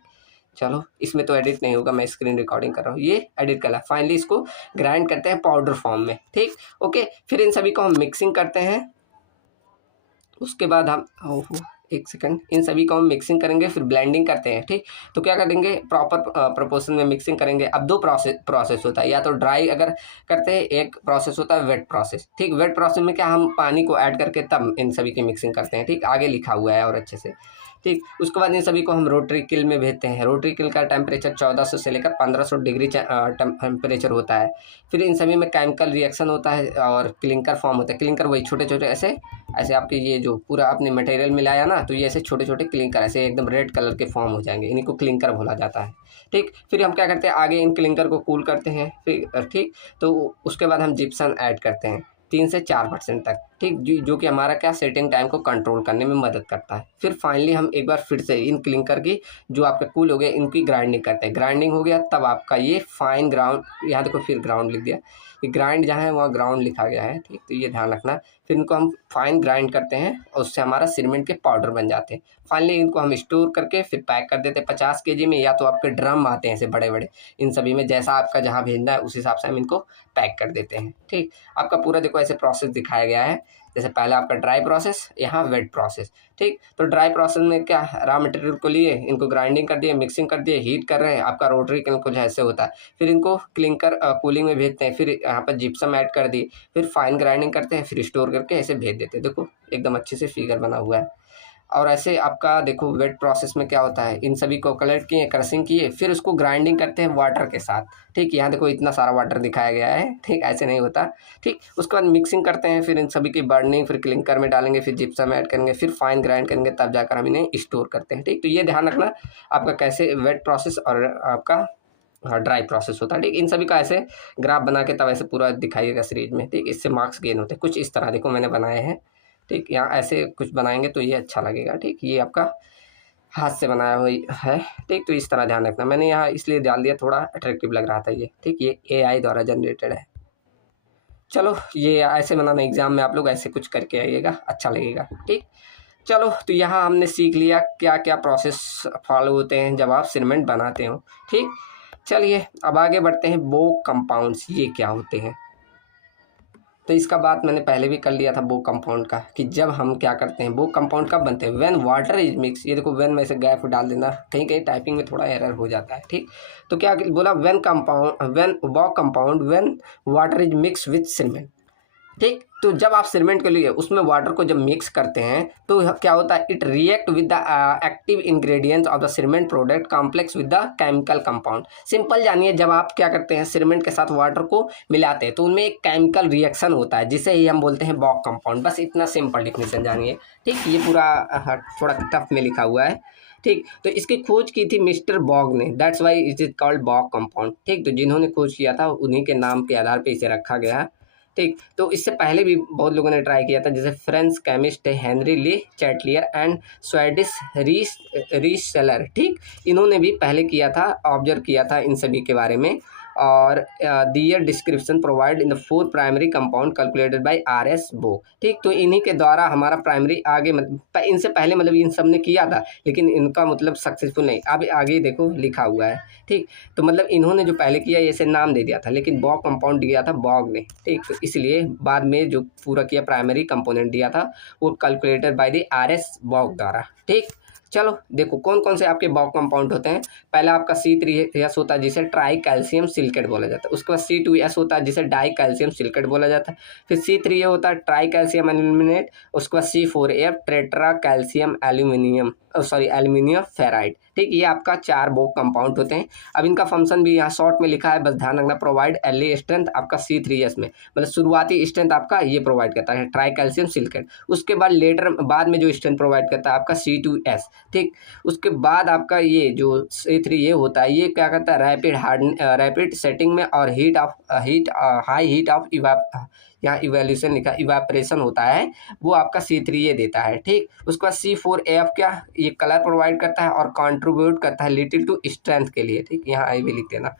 चलो इसमें तो एडिट नहीं होगा, मैं स्क्रीन रिकॉर्डिंग कर रहा हूँ, ये एडिट कर, फाइनली इसको ग्राइंड करते हैं पाउडर फॉर्म में, ठीक। ओके, फिर इन सभी को हम मिक्सिंग करते हैं। उसके बाद हम एक सेकंड, इन सभी को हम मिक्सिंग करेंगे, फिर ब्लेंडिंग करते हैं, ठीक। तो क्या करेंगे, प्रॉपर प्रोपोर्शन में मिक्सिंग करेंगे। अब दो प्रोसेस होता है, या तो ड्राई अगर करते हैं, एक प्रोसेस होता है वेट प्रोसेस, ठीक। वेट प्रोसेस में क्या हम पानी को ऐड करके तब इन सभी की मिक्सिंग करते हैं, ठीक। आगे लिखा हुआ है और अच्छे से, ठीक। उसके बाद इन सभी को हम रोटरी किल में भेजते हैं। रोटरी किल का टेम्परेचर 1400 से लेकर 1500 डिग्री टेम्परेचर होता है। फिर इन सभी में केमिकल रिएक्शन होता है और क्लिंकर फॉर्म होता है। क्लिंकर वही छोटे छोटे ऐसे ऐसे आपके ये जो पूरा आपने मटेरियल मिलाया ना, तो ये ऐसे छोटे छोटे क्लिंकर ऐसे एकदम रेड कलर के फॉर्म हो जाएंगे, इन्हीं को क्लिंकर बोला जाता है, ठीक। फिर हम क्या करते हैं, आगे इन क्लिंकर को कूल करते हैं, फिर ठीक। तो उसके बाद हम जिप्सम ऐड करते हैं 3 से 4% तक, ठीक। जो कि हमारा क्या सेटिंग टाइम को कंट्रोल करने में मदद करता है। फिर फाइनली हम एक बार फिर से इन क्लिंकर की जो आपके कूल हो गए इनकी ग्राइंडिंग करते हैं। ग्राइंडिंग हो गया तब आपका ये फाइन ग्राउंड, यहाँ देखो फिर ग्राउंड लिख दिया, ये ग्राइंड जहाँ है वहाँ ग्राउंड लिखा गया है, ठीक। तो ये ध्यान रखना। फिर इनको हम फाइन ग्राइंड करते हैं और उससे हमारा सीमेंट के पाउडर बन जाते हैं। फाइनली इनको हम स्टोर करके फिर पैक कर देते हैं 50 kg में, या तो आपके ड्रम आते हैं ऐसे बड़े बड़े, इन सभी में जैसा आपका जहाँ भेजना है उस हिसाब से हम इनको पैक कर देते हैं, ठीक। आपका पूरा देखो ऐसे प्रोसेस दिखाया गया है। जैसे पहले आपका ड्राई प्रोसेस, यहाँ वेट प्रोसेस, ठीक। तो ड्राई प्रोसेस में क्या, रॉ मटेरियल को लिए, इनको ग्राइंडिंग कर दिए, मिक्सिंग कर दिए, हीट कर रहे हैं, आपका रोटरी कुछ ऐसे होता है। फिर इनको क्लिंकर कूलिंग में भेजते हैं, फिर यहाँ पर जिप्सम ऐड कर दी, फिर फाइन ग्राइंडिंग करते हैं, फिर स्टोर करके ऐसे भेज देते हैं। देखो एकदम अच्छे से फिगर बना हुआ है। और ऐसे आपका देखो वेट प्रोसेस में क्या होता है, इन सभी को कलेक्ट किए, क्रशिंग किए, फिर उसको ग्राइंडिंग करते हैं वाटर के साथ, ठीक। यहाँ देखो इतना सारा वाटर दिखाया गया है, ठीक। ऐसे नहीं होता, ठीक। उसके बाद मिक्सिंग करते हैं, फिर इन सभी की बर्निंग, फिर क्लिंकर में डालेंगे, फिर जिप्सम ऐड करेंगे, फिर फाइन ग्राइंड करेंगे, तब जाकर हम इन्हें स्टोर करते हैं, ठीक। तो ये ध्यान रखना आपका कैसे वेट प्रोसेस और आपका ड्राई प्रोसेस होता है, ठीक। इन सभी का ऐसे ग्राफ बना के तब ऐसे पूरा दिखाइएगा सीरीज में, ठीक। इससे मार्क्स गेन होते हैं कुछ इस तरह, देखो मैंने बनाए हैं, ठीक। यहाँ ऐसे कुछ बनाएंगे तो ये अच्छा लगेगा, ठीक। ये आपका हाथ से बनाया हुई है, ठीक। तो इस तरह ध्यान रखना, मैंने यहाँ इसलिए डाल दिया, थोड़ा अट्रैक्टिव लग रहा था ये, ठीक। ये AI द्वारा जनरेटेड है। चलो ये ऐसे बनाना, एग्जाम में आप लोग ऐसे कुछ करके आइएगा, अच्छा लगेगा, ठीक। चलो तो यहाँ हमने सीख लिया क्या क्या प्रोसेस फॉलो होते हैं जब आप सीमेंट बनाते हो, ठीक। चलिए अब आगे बढ़ते हैं, बोक कंपाउंड्स ये क्या होते हैं। तो इसका बात मैंने पहले भी कर लिया था बोक कंपाउंड का, कि जब हम क्या करते हैं, बोक कंपाउंड कब बनते हैं, व्हेन वाटर इज मिक्स। ये देखो व्हेन में से गैप डाल देना, कहीं कहीं टाइपिंग में थोड़ा एरर हो जाता है, ठीक। तो क्या बोला, when Bogue compound when water is mix with cement, ठीक। तो जब आप सीमेंट के लिए उसमें वाटर को जब मिक्स करते हैं तो क्या होता है, it react with the active ingredients of the cement product complex with the chemical compound. Simple जानिए, जब आप क्या करते हैं सीमेंट के साथ वाटर को मिलाते हैं तो उनमें एक केमिकल रिएक्शन होता है जिसे ही हम बोलते हैं बॉक कंपाउंड। बस इतना सिंपल डिफिनेशन जानिए, ठीक। ये पूरा थोड़ा टफ में लिखा हुआ है, ठीक। तो इसकी खोज की थी मिस्टर बॉग ने, that's why it is called Bogue compound, ठीक। तो जिन्होंने खोज किया था उन्हीं के नाम के आधार पर इसे रखा गया है, ठीक। तो इससे पहले भी बहुत लोगों ने ट्राई किया था, जैसे French chemist Henry Lee Chatelier and Swedish reseller, ठीक। इन्होंने भी पहले किया था, ऑब्जर्व किया था इन सभी के बारे में। और their description provide in the 4 primary compound calculated by RS Bogue, ठीक। तो इन्हीं के द्वारा हमारा प्राइमरी आगे इनसे पहले मतलब इन सब ने किया था लेकिन इनका मतलब सक्सेसफुल नहीं, अब आगे देखो लिखा हुआ है, ठीक। तो मतलब इन्होंने जो पहले किया ऐसे नाम दे दिया था, लेकिन बॉक कंपाउंड दिया था बॉग ने, ठीक। तो इसलिए बाद में जो पूरा किया प्राइमरी कंपोनेंट दिया था वो calculated by the RS Bogue द्वारा, ठीक। चलो देखो कौन कौन से आपके बॉक कंपाउंड होते हैं। पहला आपका C3S होता है जिसे ट्राई कैल्शियम सिलिकेट बोला जाता है। उसके बाद C2S होता है जिसे डाई कैल्शियम सिलिकेट बोला जाता है। फिर C3A होता है ट्राई कैल्शियम एल्यूमिनेट। उसके बाद C4F tetra calcium aluminium aluminium ferrite. ठीक, ये आपका 4 बॉक कंपाउंड होते हैं। अब इनका फंक्शन भी यहाँ शॉर्ट में लिखा है, बस ध्यान रखना। प्रोवाइड अर्ली स्ट्रेंथ आपका C3S में, मतलब शुरुआती स्ट्रेंथ आपका ये प्रोवाइड करता है ट्राई कैल्शियम सिलिकेट। उसके बाद बाद में जो स्ट्रेंथ प्रोवाइड करता है आपका C2S। ठीक, उसके बाद आपका ये जो C3A होता है ये क्या करता है, रैपिड सेटिंग में और हाई हीट ऑफ यहाँ इवेल्यूशन लिखा इवापरेशन होता है, वो आपका C3A देता है। ठीक, उसके बाद C4F क्या, ये कलर प्रोवाइड करता है और कंट्रीब्यूट करता है लिटिल टू स्ट्रेंथ के लिए। ठीक, यहाँ आई भी लिख देना।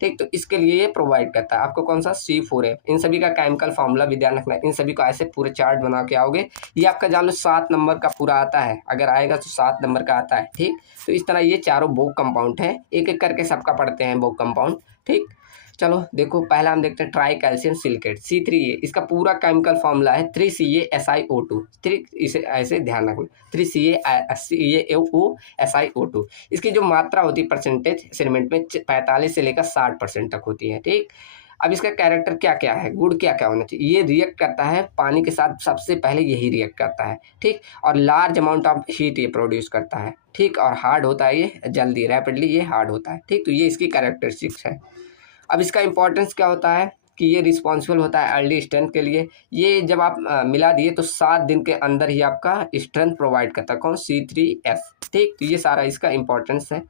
ठीक, तो इसके लिए ये प्रोवाइड करता है आपको कौन सा, C4F। इन सभी का केमिकल फार्मूला भी ध्यान रखना है। इन सभी को ऐसे पूरे चार्ट बना के आओगे, ये आपका जान लो 7 नंबर का पूरा आता है, अगर आएगा तो 7 नंबर का आता है। ठीक, तो इस तरह ये चारों बॉक कंपाउंड है, एक एक करके सबका पढ़ते हैं बॉक कंपाउंड। ठीक, चलो देखो पहला हम देखते हैं ट्राई कैल्शियम सिलिकेट C3A। इसका पूरा केमिकल फार्मूला है 3CaSiO2। 3, इसे ऐसे ध्यान रखना, 3CaCaOSiO2। इसकी जो मात्रा होती है परसेंटेज सीमेंट में 45 से लेकर 60% तक होती है। ठीक, अब इसका कैरेक्टर क्या क्या है, गुड क्या क्या होना चाहिए। ये रिएक्ट करता है पानी के साथ, सबसे पहले यही रिएक्ट करता है। ठीक, और लार्ज अमाउंट ऑफ हीट ये प्रोड्यूस करता है। ठीक, और हार्ड होता है, ये जल्दी रैपिडली ये हार्ड होता है। ठीक, तो ये इसकी कैरेक्टरिस्टिक्स है। अब इसका इंपॉर्टेंस क्या होता है कि ये रिस्पॉन्सिबल होता है अर्ली स्ट्रेंथ के लिए। ये जब आप मिला दिए तो 7 दिन के अंदर ही आपका स्ट्रेंथ प्रोवाइड करता है, कौन, C3S। ठीक, तो ये सारा इसका इंपॉर्टेंस है।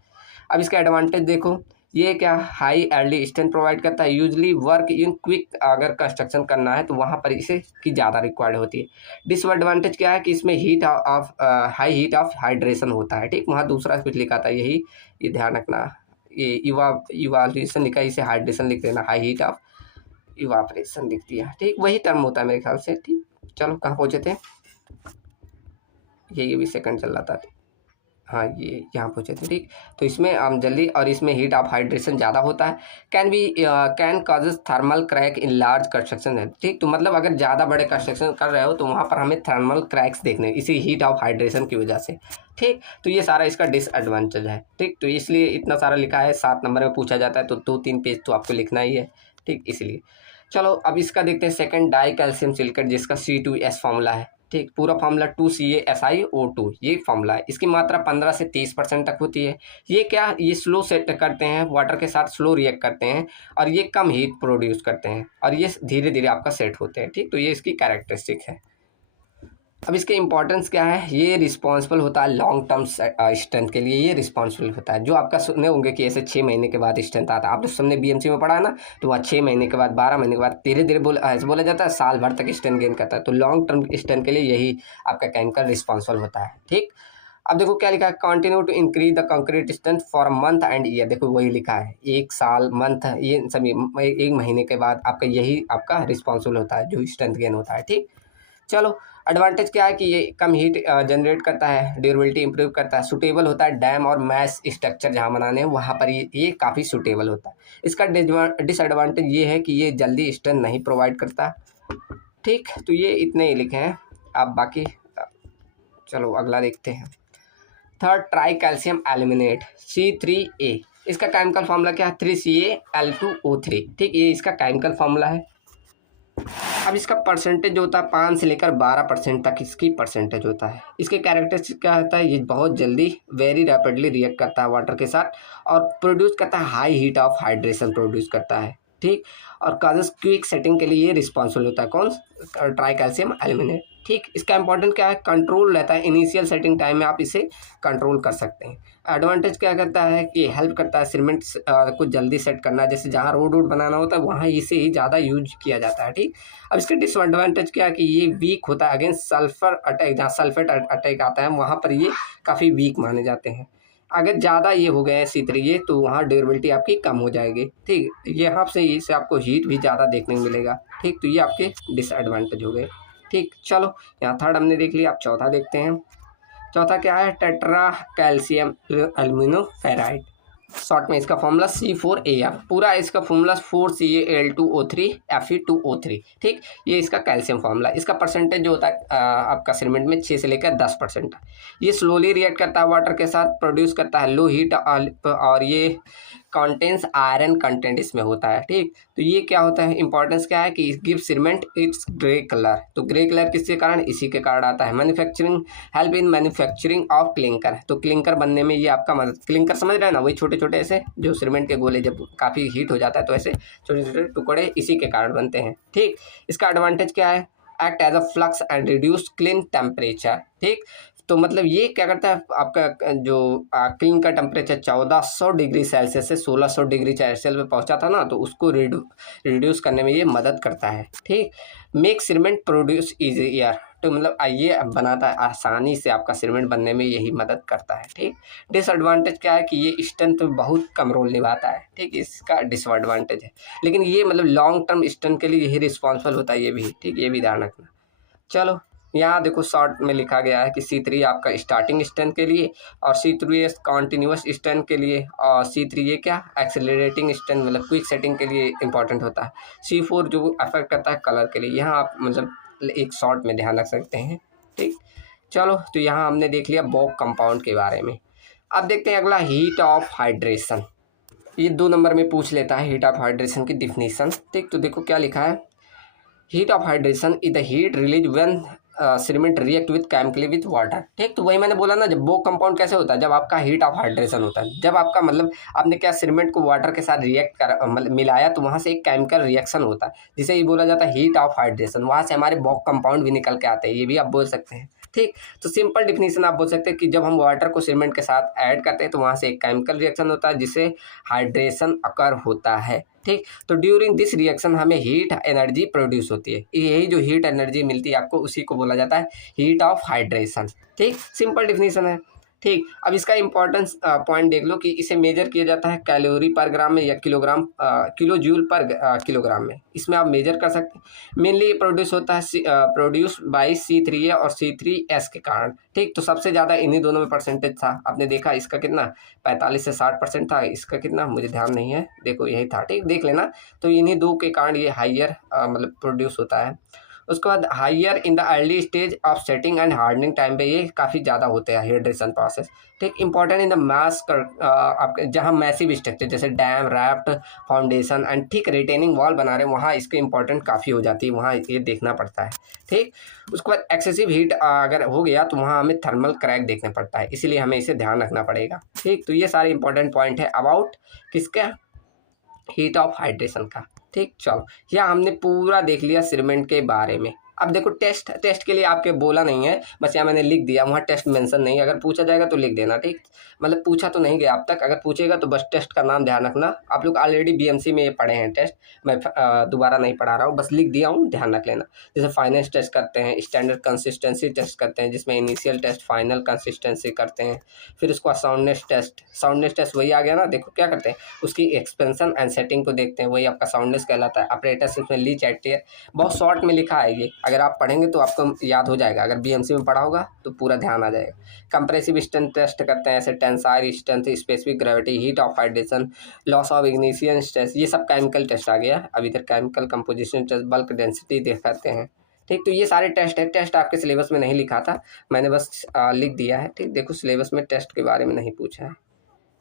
अब इसका एडवांटेज देखो, ये क्या, हाई अर्ली स्ट्रेंथ प्रोवाइड करता है। यूजली वर्क इन क्विक, अगर कंस्ट्रक्शन करना है तो वहाँ पर इसे की ज़्यादा रिक्वायर्ड होती है। डिसएडवांटेज क्या है कि इसमें हाई हीट ऑफ हाइड्रेशन होता है। ठीक, वहाँ दूसरा कुछ लिखा था यही, ये ध्यान रखना। ये इवाल्यूशन लिखा है, इसे हाइड्रेशन लिख देना, हाई हीट ऑफ इवापरेशन लिख दिया। ठीक, वही टर्म होता है मेरे ख्याल से। ठीक, चलो कहाँ पहुँचे थे, ये भी सेकंड चल रहा था। हाँ, ये यहाँ पहुँचे थे। ठीक, तो इसमें हम जल्दी, और इसमें हीट ऑफ हाइड्रेशन ज़्यादा होता है। Can causes thermal crack in large construction है। ठीक, तो मतलब अगर ज़्यादा बड़े कंस्ट्रक्शन कर रहे हो तो वहाँ पर हमें थर्मल क्रैक्स देखने, इसी हीट ऑफ हाइड्रेशन की वजह से। ठीक, तो ये सारा इसका डिसएडवांटेज है। ठीक, तो इसलिए इतना सारा लिखा है, 7 नंबर में पूछा जाता है तो 2-3 पेज तो आपको लिखना ही है। ठीक, इसलिए चलो अब इसका देखते हैं सेकंड डाई कैल्शियम सिलिकेट, जिसका C2S फार्मूला है। ठीक, पूरा फार्मूला 2CaSiO2 ये फार्मूला है। इसकी मात्रा 15 से 30% तक होती है। ये क्या, ये स्लो सेट करते हैं, वाटर के साथ स्लो रिएक्ट करते हैं, और ये कम हीट प्रोड्यूस करते हैं, और ये धीरे धीरे आपका सेट होते हैं। ठीक, तो ये इसकी कैरेक्टरिस्टिक है। अब इसके इंपॉर्टेंस क्या है, ये रिस्पॉन्सिबल होता है लॉन्ग टर्म स्ट्रेंथ के लिए। ये रिस्पॉन्सिबल होता है, जो आपका सुने होंगे कि ऐसे 6 महीने के बाद स्ट्रेंथ आता है। आपने सबने BMC में पढ़ा है ना, तो वहाँ 6 महीने के बाद, 12 महीने के बाद, धीरे धीरे ऐसे बोला जाता है, साल भर तक स्ट्रेंथ गेन करता है। तो लॉन्ग टर्म स्ट्रेंथ के लिए यही आपका केमिकल रिस्पॉन्सिबल होता है। ठीक, अब देखो क्या लिखा है, continue to increase the concrete strength for month and year. देखो वही लिखा है, 1 साल, मंथ, ये सभी 1 महीने के बाद आपका यही आपका रिस्पॉन्सिबल होता है जो स्ट्रेंथ गेन होता है। ठीक, चलो एडवांटेज क्या है कि ये कम हीट जनरेट करता है, ड्यूरेबिलिटी इंप्रूव करता है, सूटेबल होता है डैम और मैश स्ट्रक्चर जहाँ बनाने हैं वहाँ पर ये काफ़ी सूटेबल होता है। इसका डिसएडवांटेज ये है कि ये जल्दी स्ट्रेंथ नहीं प्रोवाइड करता। ठीक, तो ये इतने ही लिखे हैं। अब बाकी चलो अगला देखते हैं। Third try calcium aluminate C3A। इसका केमिकल फार्मूला क्या है, 3CaL2O3। ठीक, ये इसका केमिकल फार्मूला है। अब इसका परसेंटेज जो होता है 5 से लेकर 12% तक इसकी परसेंटेज होता है। इसके कैरेक्टरिस्टिक क्या होता है, ये बहुत जल्दी वेरी रैपिडली रिएक्ट करता है वाटर के साथ, और प्रोड्यूस करता है high heat of hydration produce करता है। ठीक, और काजेस क्विक सेटिंग के लिए ये रिस्पॉन्सिबल होता है, कौन, ट्राई कैल्शियम एल्यूमिनेट। ठीक, इसका इंपॉर्टेंट क्या है, कंट्रोल रहता है, इनिशियल सेटिंग टाइम में आप इसे कंट्रोल कर सकते हैं। एडवांटेज क्या करता है कि हेल्प करता है सीमेंट को जल्दी सेट करना, जैसे जहाँ रोड बनाना होता है वहाँ इसे ही ज़्यादा यूज किया जाता है। ठीक, अब इसके डिसएडवांटेज क्या है कि ये वीक होता है अगेंस्ट सल्फर अटैक, जहाँ सल्फेट अटैक आता है वहाँ पर ये काफ़ी वीक माने जाते हैं। अगर ज़्यादा ये हो गए C3A तो वहाँ ड्यूरेबिलिटी आपकी कम हो जाएगी। ठीक, यहाँ से इससे आपको हीट भी ज़्यादा देखने को मिलेगा। ठीक, तो ये आपके डिसएडवांटेज हो गए। ठीक, चलो यहाँ थर्ड हमने देख लिया, अब चौथा देखते हैं। चौथा क्या है, tetra calcium alumino ferrite. Short में इसका फॉर्मूला C4AF, पूरा इसका फॉर्मूला 4Ca Al2O3 ठीक। ये इसका कैल्शियम फॉर्मूला, इसका परसेंटेज जो होता है आपका सीमेंट में 6 से लेकर 10%। ये स्लोली रिएक्ट करता है वाटर के साथ, प्रोड्यूस करता है लो हीट, और ये कंटेंस आयरन कंटेंट इसमें होता है ठीक। तो ये क्या होता है, इंपॉर्टेंस क्या है कि give cement it's grey colour. तो ग्रे कलर किसके कारण, इसी के कारण आता है। Manufacturing, help in manufacturing of clinker, तो क्लिंकर बनने में ये आपका मदद, क्लिंकर समझ रहे हैं ना, वही छोटे छोटे ऐसे जो सीमेंट के गोले जब काफ़ी हीट हो जाता है तो ऐसे छोटे छोटे टुकड़े इसी के कारण बनते हैं ठीक। इसका एडवांटेज क्या है, act as a flux and reduce clean temperature ठीक। तो मतलब ये क्या करता है, आपका जो क्लीन का टेम्परेचर 1400 डिग्री सेल्सियस से 1600 डिग्री सेल्सियस में पहुंचा था ना, तो उसको रिड्यूस करने में ये मदद करता है ठीक। मेक सीमेंट प्रोड्यूस ईजियर, तो मतलब ये बनाता है आसानी से, आपका सीमेंट बनने में यही मदद करता है ठीक। डिसएडवांटेज क्या है कि ये स्ट्रेंथ में बहुत कम रोल निभाता है ठीक, इसका डिसएडवांटेज है। लेकिन ये मतलब लॉन्ग टर्म स्ट्रेंथ के लिए यही रिस्पॉन्सिबल होता है ये भी ठीक, ये भी ध्यान रखना। चलो यहाँ देखो शॉर्ट में लिखा गया है कि C3 आपका स्टार्टिंग स्ट्रेंथ के लिए, और C3 कॉन्टिन्यूस स्ट्रेंथ के लिए, और C3 ये क्या एक्सेलरेटिंग स्ट्रेंथ मतलब क्विक सेटिंग के लिए इंपॉर्टेंट होता है। C4 जो अफेक्ट करता है कलर के लिए, यहाँ आप मतलब एक शॉर्ट में ध्यान रख सकते हैं ठीक। चलो तो यहाँ हमने देख लिया बोक कंपाउंड के बारे में। अब देखते हैं अगला हीट ऑफ हाइड्रेशन, ये 2 नंबर में पूछ लेता है हीट ऑफ हाइड्रेशन की डिफिनीशन ठीक। तो देखो क्या लिखा है, heat of hydration is the heat release when cement react with chemically with water ठीक। तो वही मैंने बोला ना, जब बोक कंपाउंड कैसे होता है, जब आपका हीट ऑफ हाइड्रेशन होता है, जब आपका मतलब आपने क्या सीमेंट को वाटर के साथ रिएक्ट कर मतलब मिलाया, तो वहाँ से एक केमिकल रिएक्शन होता है जिसे ये बोला जाता है हीट ऑफ हाइड्रेशन, वहाँ से हमारे बोक कंपाउंड भी निकल के आते हैं, ये भी आप बोल सकते हैं ठीक। तो सिंपल डिफिनीशन आप बोल सकते हैं कि जब हम वाटर को सीमेंट के साथ ऐड करते हैं तो वहाँ से एक केमिकल रिएक्शन होता है जिसे हाइड्रेशन अकर होता है ठीक। तो ड्यूरिंग दिस रिएक्शन हमें हीट एनर्जी प्रोड्यूस होती है, यही जो हीट एनर्जी मिलती है आपको, उसी को बोला जाता है हीट ऑफ हाइड्रेशन ठीक। सिंपल डिफिनीशन है ठीक। अब इसका इंपॉर्टेंस पॉइंट देख लो कि इसे मेजर किया जाता है कैलोरी पर ग्राम में या किलोग्राम किलो जूल पर किलोग्राम में, इसमें आप मेजर कर सकते हैं। मेनली ये प्रोड्यूस होता है प्रोड्यूस बाई C3A और C3S के कारण ठीक। तो सबसे ज़्यादा इन्हीं दोनों में परसेंटेज था, आपने देखा इसका कितना 45 से 60% था, इसका कितना मुझे ध्यान नहीं है, देखो यही था ठीक, देख लेना। तो इन्हीं दो के कारण ये हाइयर मतलब प्रोड्यूस होता है। उसके बाद higher in the early stage of setting and hardening time पे ये काफ़ी ज़्यादा होते हैं हाइड्रेशन प्रोसेस ठीक। इंपॉर्टेंट इन द मास आपके जहाँ मैसिव स्ट्रक्चर जैसे डैम रैफ्ट फाउंडेशन एंड ठीक रिटेनिंग वॉल बना रहे हैं, वहाँ इसकी इंपॉर्टेंट काफ़ी हो जाती है, वहाँ ये देखना पड़ता है ठीक। उसके बाद एक्सेसिव हीट अगर हो गया तो वहाँ हमें थर्मल क्रैक देखना पड़ता है, इसीलिए हमें इसे ध्यान रखना पड़ेगा ठीक। तो ये सारे इंपॉर्टेंट पॉइंट है अबाउट किसका, हीट ऑफ हाइड्रेशन का ठीक। चलो यह हमने पूरा देख लिया सीमेंट के बारे में। अब देखो टेस्ट के लिए आपके बोला नहीं है, बस यहाँ मैंने लिख दिया, वहाँ टेस्ट मेंशन नहीं, अगर पूछा जाएगा तो लिख देना ठीक। मतलब पूछा तो नहीं गया अब तक, अगर पूछेगा तो बस टेस्ट का नाम ध्यान रखना। आप लोग ऑलरेडी BMC में ये पढ़े हैं टेस्ट, मैं दोबारा नहीं पढ़ा रहा हूँ, बस लिख दिया हूँ, ध्यान रख लेना। जैसे फाइनेंस टेस्ट करते हैं, स्टैंडर्ड कंसिस्टेंसी टेस्ट करते हैं जिसमें इनिशियल टेस्ट फाइनल कंसिस्टेंसी करते हैं, फिर उसको साउंडनेस टेस्ट वही आ गया ना। देखो क्या करते हैं, उसकी एक्सपेंशन एंड सेटिंग को देखते हैं, वही आपका साउंडनेस कहलाता है। ऑपरेटर्स इसमें लीच एटियर बहुत शॉर्ट में लिखा है, ये अगर आप पढ़ेंगे तो आपको याद हो जाएगा, अगर BMC में पढ़ा होगा तो पूरा ध्यान आ जाएगा। कंप्रेसिव स्ट्रेंथ टेस्ट करते हैं, ऐसे tensile strength, specific gravity, heat of hydration, loss of ignition test, ये सब केमिकल टेस्ट आ गया। अब इधर chemical composition test, bulk density दिखाते हैं ठीक। तो ये सारे टेस्ट है, टेस्ट आपके सिलेबस में नहीं लिखा था, मैंने बस लिख दिया है ठीक। देखो सिलेबस में टेस्ट के बारे में नहीं पूछा है,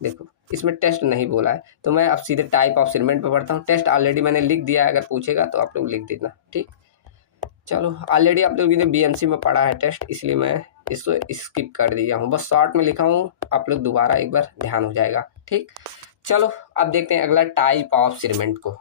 देखो इसमें टेस्ट नहीं बोला है, तो मैं अब सीधे टाइप ऑफ सीमेंट पे पढ़ता हूँ। टेस्ट ऑलरेडी मैंने लिख दिया है, अगर पूछेगा तो आप लोग लिख देना ठीक। चलो ऑलरेडी आप लोगों ने BMC में पढ़ा है टेस्ट, इसलिए मैं इसको स्किप कर दिया हूँ, बस शॉर्ट में लिखा हूँ, आप लोग दोबारा एक बार ध्यान हो जाएगा ठीक। चलो अब देखते हैं अगला टाइप ऑफ सीमेंट को।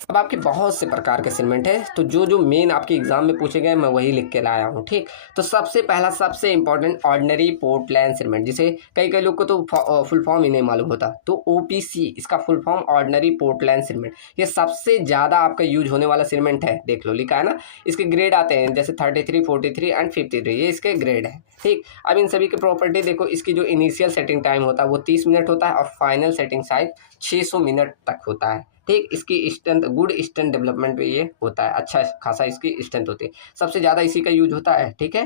अब आपके बहुत से प्रकार के सीमेंट है, तो जो मेन आपके एग्जाम में पूछे गए मैं वही लिख के लाया हूँ ठीक। तो सबसे पहला सबसे इंपॉर्टेंट ऑर्डिनरी पोर्टलैंड सीमेंट, जिसे कई लोग को तो फुल फॉर्म ही नहीं मालूम होता, तो OPC इसका full form ordinary Portland cement. ये सबसे ज़्यादा आपका यूज होने वाला सीमेंट है, देख लो लिखा है ना। इसके ग्रेड आते हैं जैसे 33, 43 एंड 53, ये इसके ग्रेड है ठीक। अब इन सभी की प्रॉपर्टी देखो, इसकी जो इनिशियल सेटिंग टाइम होता है वो 30 मिनट होता है और फाइनल सेटिंग साइज 600 मिनट तक होता है ठीक। इसकी स्ट्रेंथ गुड स्ट्रेंथ डेवलपमेंट पे ये होता है, अच्छा खासा इसकी स्ट्रेंथ होती है, सबसे ज़्यादा इसी का यूज होता है ठीक है।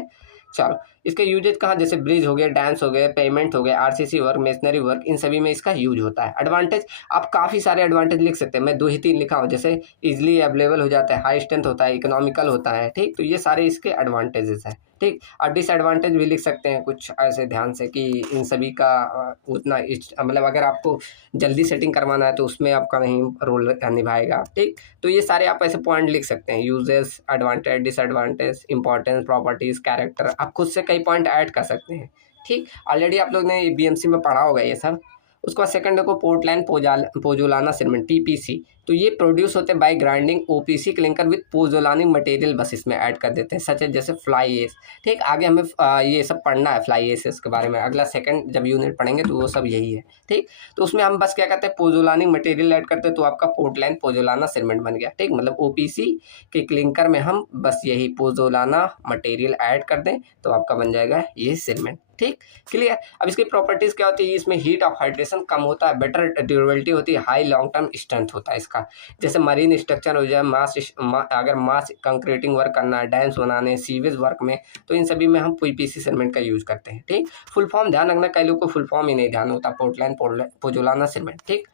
चलो, इसके यूजेज कहाँ, जैसे ब्रिज हो गए, डैम्स हो गए, पेमेंट हो गए, आरसीसी वर्क, मेसनरी वर्क, इन सभी में इसका यूज होता है। एडवांटेज, आप काफ़ी सारे एडवांटेज लिख सकते हैं, मैं 2 ही 3 लिखा हूँ, जैसे इजीली अवेलेबल हो जाता है, हाई स्ट्रेंथ होता है, इकोनॉमिकल होता है, ठीक। तो ये सारे इसके एडवांटेजेस हैं, ठीक। और डिसएडवांटेज भी लिख सकते हैं कुछ ऐसे ध्यान से कि इन सभी का उतना मतलब अगर आपको जल्दी सेटिंग करवाना है तो उसमें आपका नहीं रोल निभाएगा, ठीक। तो ये सारे आप ऐसे पॉइंट लिख सकते हैं, uses, advantage, disadvantage, importance, properties, character, आप खुद से कई पॉइंट ऐड कर सकते हैं, ठीक। ऑलरेडी आप लोग ने बीएमसी में पढ़ा होगा ये सब। उसके बाद सेकंड देखो, पोर्टलैंड पोजोलाना सीमेंट, टीपीसी। तो ये प्रोड्यूस होते हैं by grinding OPC clinker with pozzolanic material, बस इसमें ऐड कर देते हैं, सच है जैसे फ्लाई एस, ठीक। आगे हमें ये सब पढ़ना है फ्लाई एस के बारे में, अगला सेकंड जब यूनिट पढ़ेंगे तो वो सब यही है, ठीक। तो उसमें हम बस क्या करते हैं, पोजोलानी मटेरियल ऐड करते हैं, तो आपका पोर्टलैंड पोजोलाना सीमेंट बन गया, ठीक। मतलब ओपीसी के क्लिंकर में हम बस यही पोजोलाना मटेरियल ऐड कर दें तो आपका बन जाएगा ये सीमेंट, ठीक। क्लियर। अब इसकी प्रॉपर्टीज क्या होती है, इसमें हीट ऑफ हाइड्रेशन कम होता है, बेटर ड्यूरेबिलिटी होती है, हाई लॉन्ग टर्म स्ट्रेंथ होता है इसका, जैसे मरीन स्ट्रक्चर हो जाए, अगर मास कंक्रीटिंग वर्क करना है, डैम्स बनाने, सीवेज वर्क में, तो इन सभी में हम पीपीसी सीमेंट का यूज करते हैं, ठीक। फुल फॉर्म ध्यान रखना, कई लोग को फुल फॉर्म ही नहीं ध्यान होता, पोर्टलैंड पोजोलाना सीमेंट, ठीक।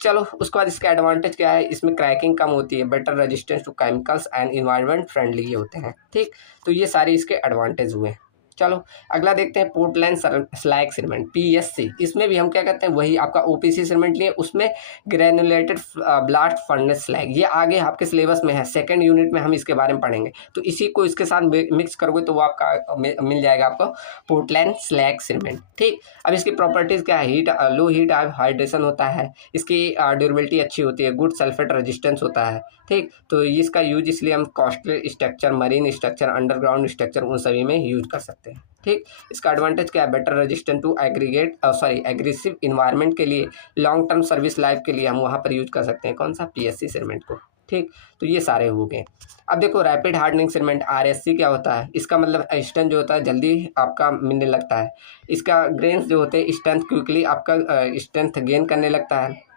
चलो, उसके बाद इसका एडवांटेज क्या है, इसमें क्रैकिंग कम होती है, better resistance to chemicals and environment friendly ये होते हैं, ठीक। तो ये सारे इसके एडवांटेज हुए। चलो, अगला देखते हैं, पोर्टलैंड स्लैग सीमेंट, पीएससी। इसमें भी हम क्या करते हैं, वही आपका ओपीसी सीमेंट लिए, उसमें ग्रेनुलेटेड ब्लास्ट फर्नेस स्लैग, ये आगे आपके सिलेबस में है, सेकंड यूनिट में हम इसके बारे में पढ़ेंगे, तो इसी को इसके साथ मिक्स करोगे तो वो आपका मिल जाएगा आपको पोर्टलैंड स्लैग सीमेंट, ठीक। अब इसकी प्रॉपर्टीज क्या है, हीट, लो हीट हाइड्रेशन होता है, इसकी ड्यूरेबिलिटी अच्छी होती है, गुड सल्फेट रेजिस्टेंस होता है, ठीक। तो इसका यूज इसलिए हम costly structure, marine structure, underground structure, उन सभी में यूज कर सकते हैं, ठीक। इसका एडवांटेज क्या है, better resistant to aggressive environment के लिए, लॉन्ग टर्म सर्विस लाइफ के लिए हम वहाँ पर यूज कर सकते हैं, कौन सा, पीएससी सीमेंट को, ठीक। तो ये सारे हो गए। अब देखो, रैपिड हार्डनिंग सीमेंट, आरएससी क्या होता है, इसका मतलब स्ट्रेंथ जो होता है जल्दी आपका मिलने लगता है, इसका ग्रेन्स जो होते हैं स्ट्रेंथ क्विकली आपका स्ट्रेंथ गेन करने लगता है,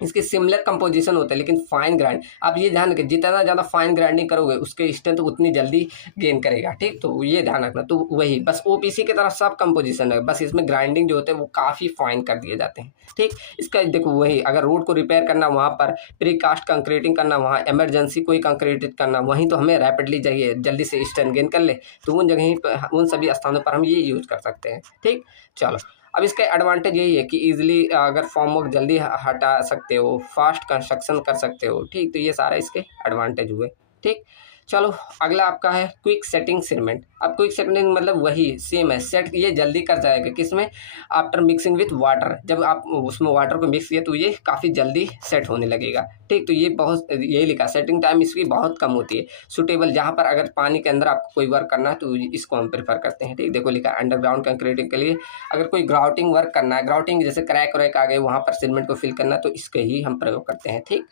इसकी सिमिलर कंपोजिशन होता है लेकिन फाइन ग्राइंड, आप ये ध्यान रखें, जितना ज़्यादा फाइन ग्राइंडिंग करोगे उसके स्ट्रेंथ उतनी जल्दी गेन करेगा, ठीक। तो ये ध्यान रखना, तो वही बस ओपीसी की तरह सब कंपोजिशन है, बस इसमें ग्राइंडिंग जो होते हैं वो काफ़ी फाइन कर दिए जाते हैं, ठीक। इसका देखो, वही अगर रोड को रिपेयर करना वहाँ पर, प्रीकास्ट कंक्रीटिंग करना वहाँ, इमरजेंसी कोई कंक्रीट करना वहीं, तो हमें रैपिडली चाहिए जल्दी से स्ट्रेंथ गेन कर ले, तो उन जगह पर, उन सभी स्थानों पर हम ये यूज कर सकते हैं, ठीक। चलो, अब इसका एडवांटेज यही है कि इजीली अगर फॉर्म वर्क जल्दी हटा सकते हो, फास्ट कंस्ट्रक्शन कर सकते हो, ठीक। तो ये सारा इसके एडवांटेज हुए, ठीक। चलो, अगला आपका है क्विक सेटिंग सीमेंट। अब क्विक सेटिंग मतलब वही सेम है, सेट ये जल्दी कर जाएगा, किसमें, आफ्टर मिक्सिंग विथ वाटर, जब आप उसमें वाटर को मिक्स किया तो ये काफ़ी जल्दी सेट होने लगेगा, ठीक। तो ये बहुत, यही लिखा, सेटिंग टाइम इसकी बहुत कम होती है, सुटेबल, जहाँ पर अगर पानी के अंदर आपको कोई वर्क करना है तो इसको हम प्रेफर करते हैं, ठीक। देखो लिखा, अंडरग्राउंड कंक्रीटिंग के लिए, अगर कोई ग्राउटिंग वर्क करना है, ग्राउटिंग जैसे क्रैक व्रैक आ गए वहाँ पर सीमेंट को फिल करना है तो इसके ही हम प्रयोग करते हैं, ठीक।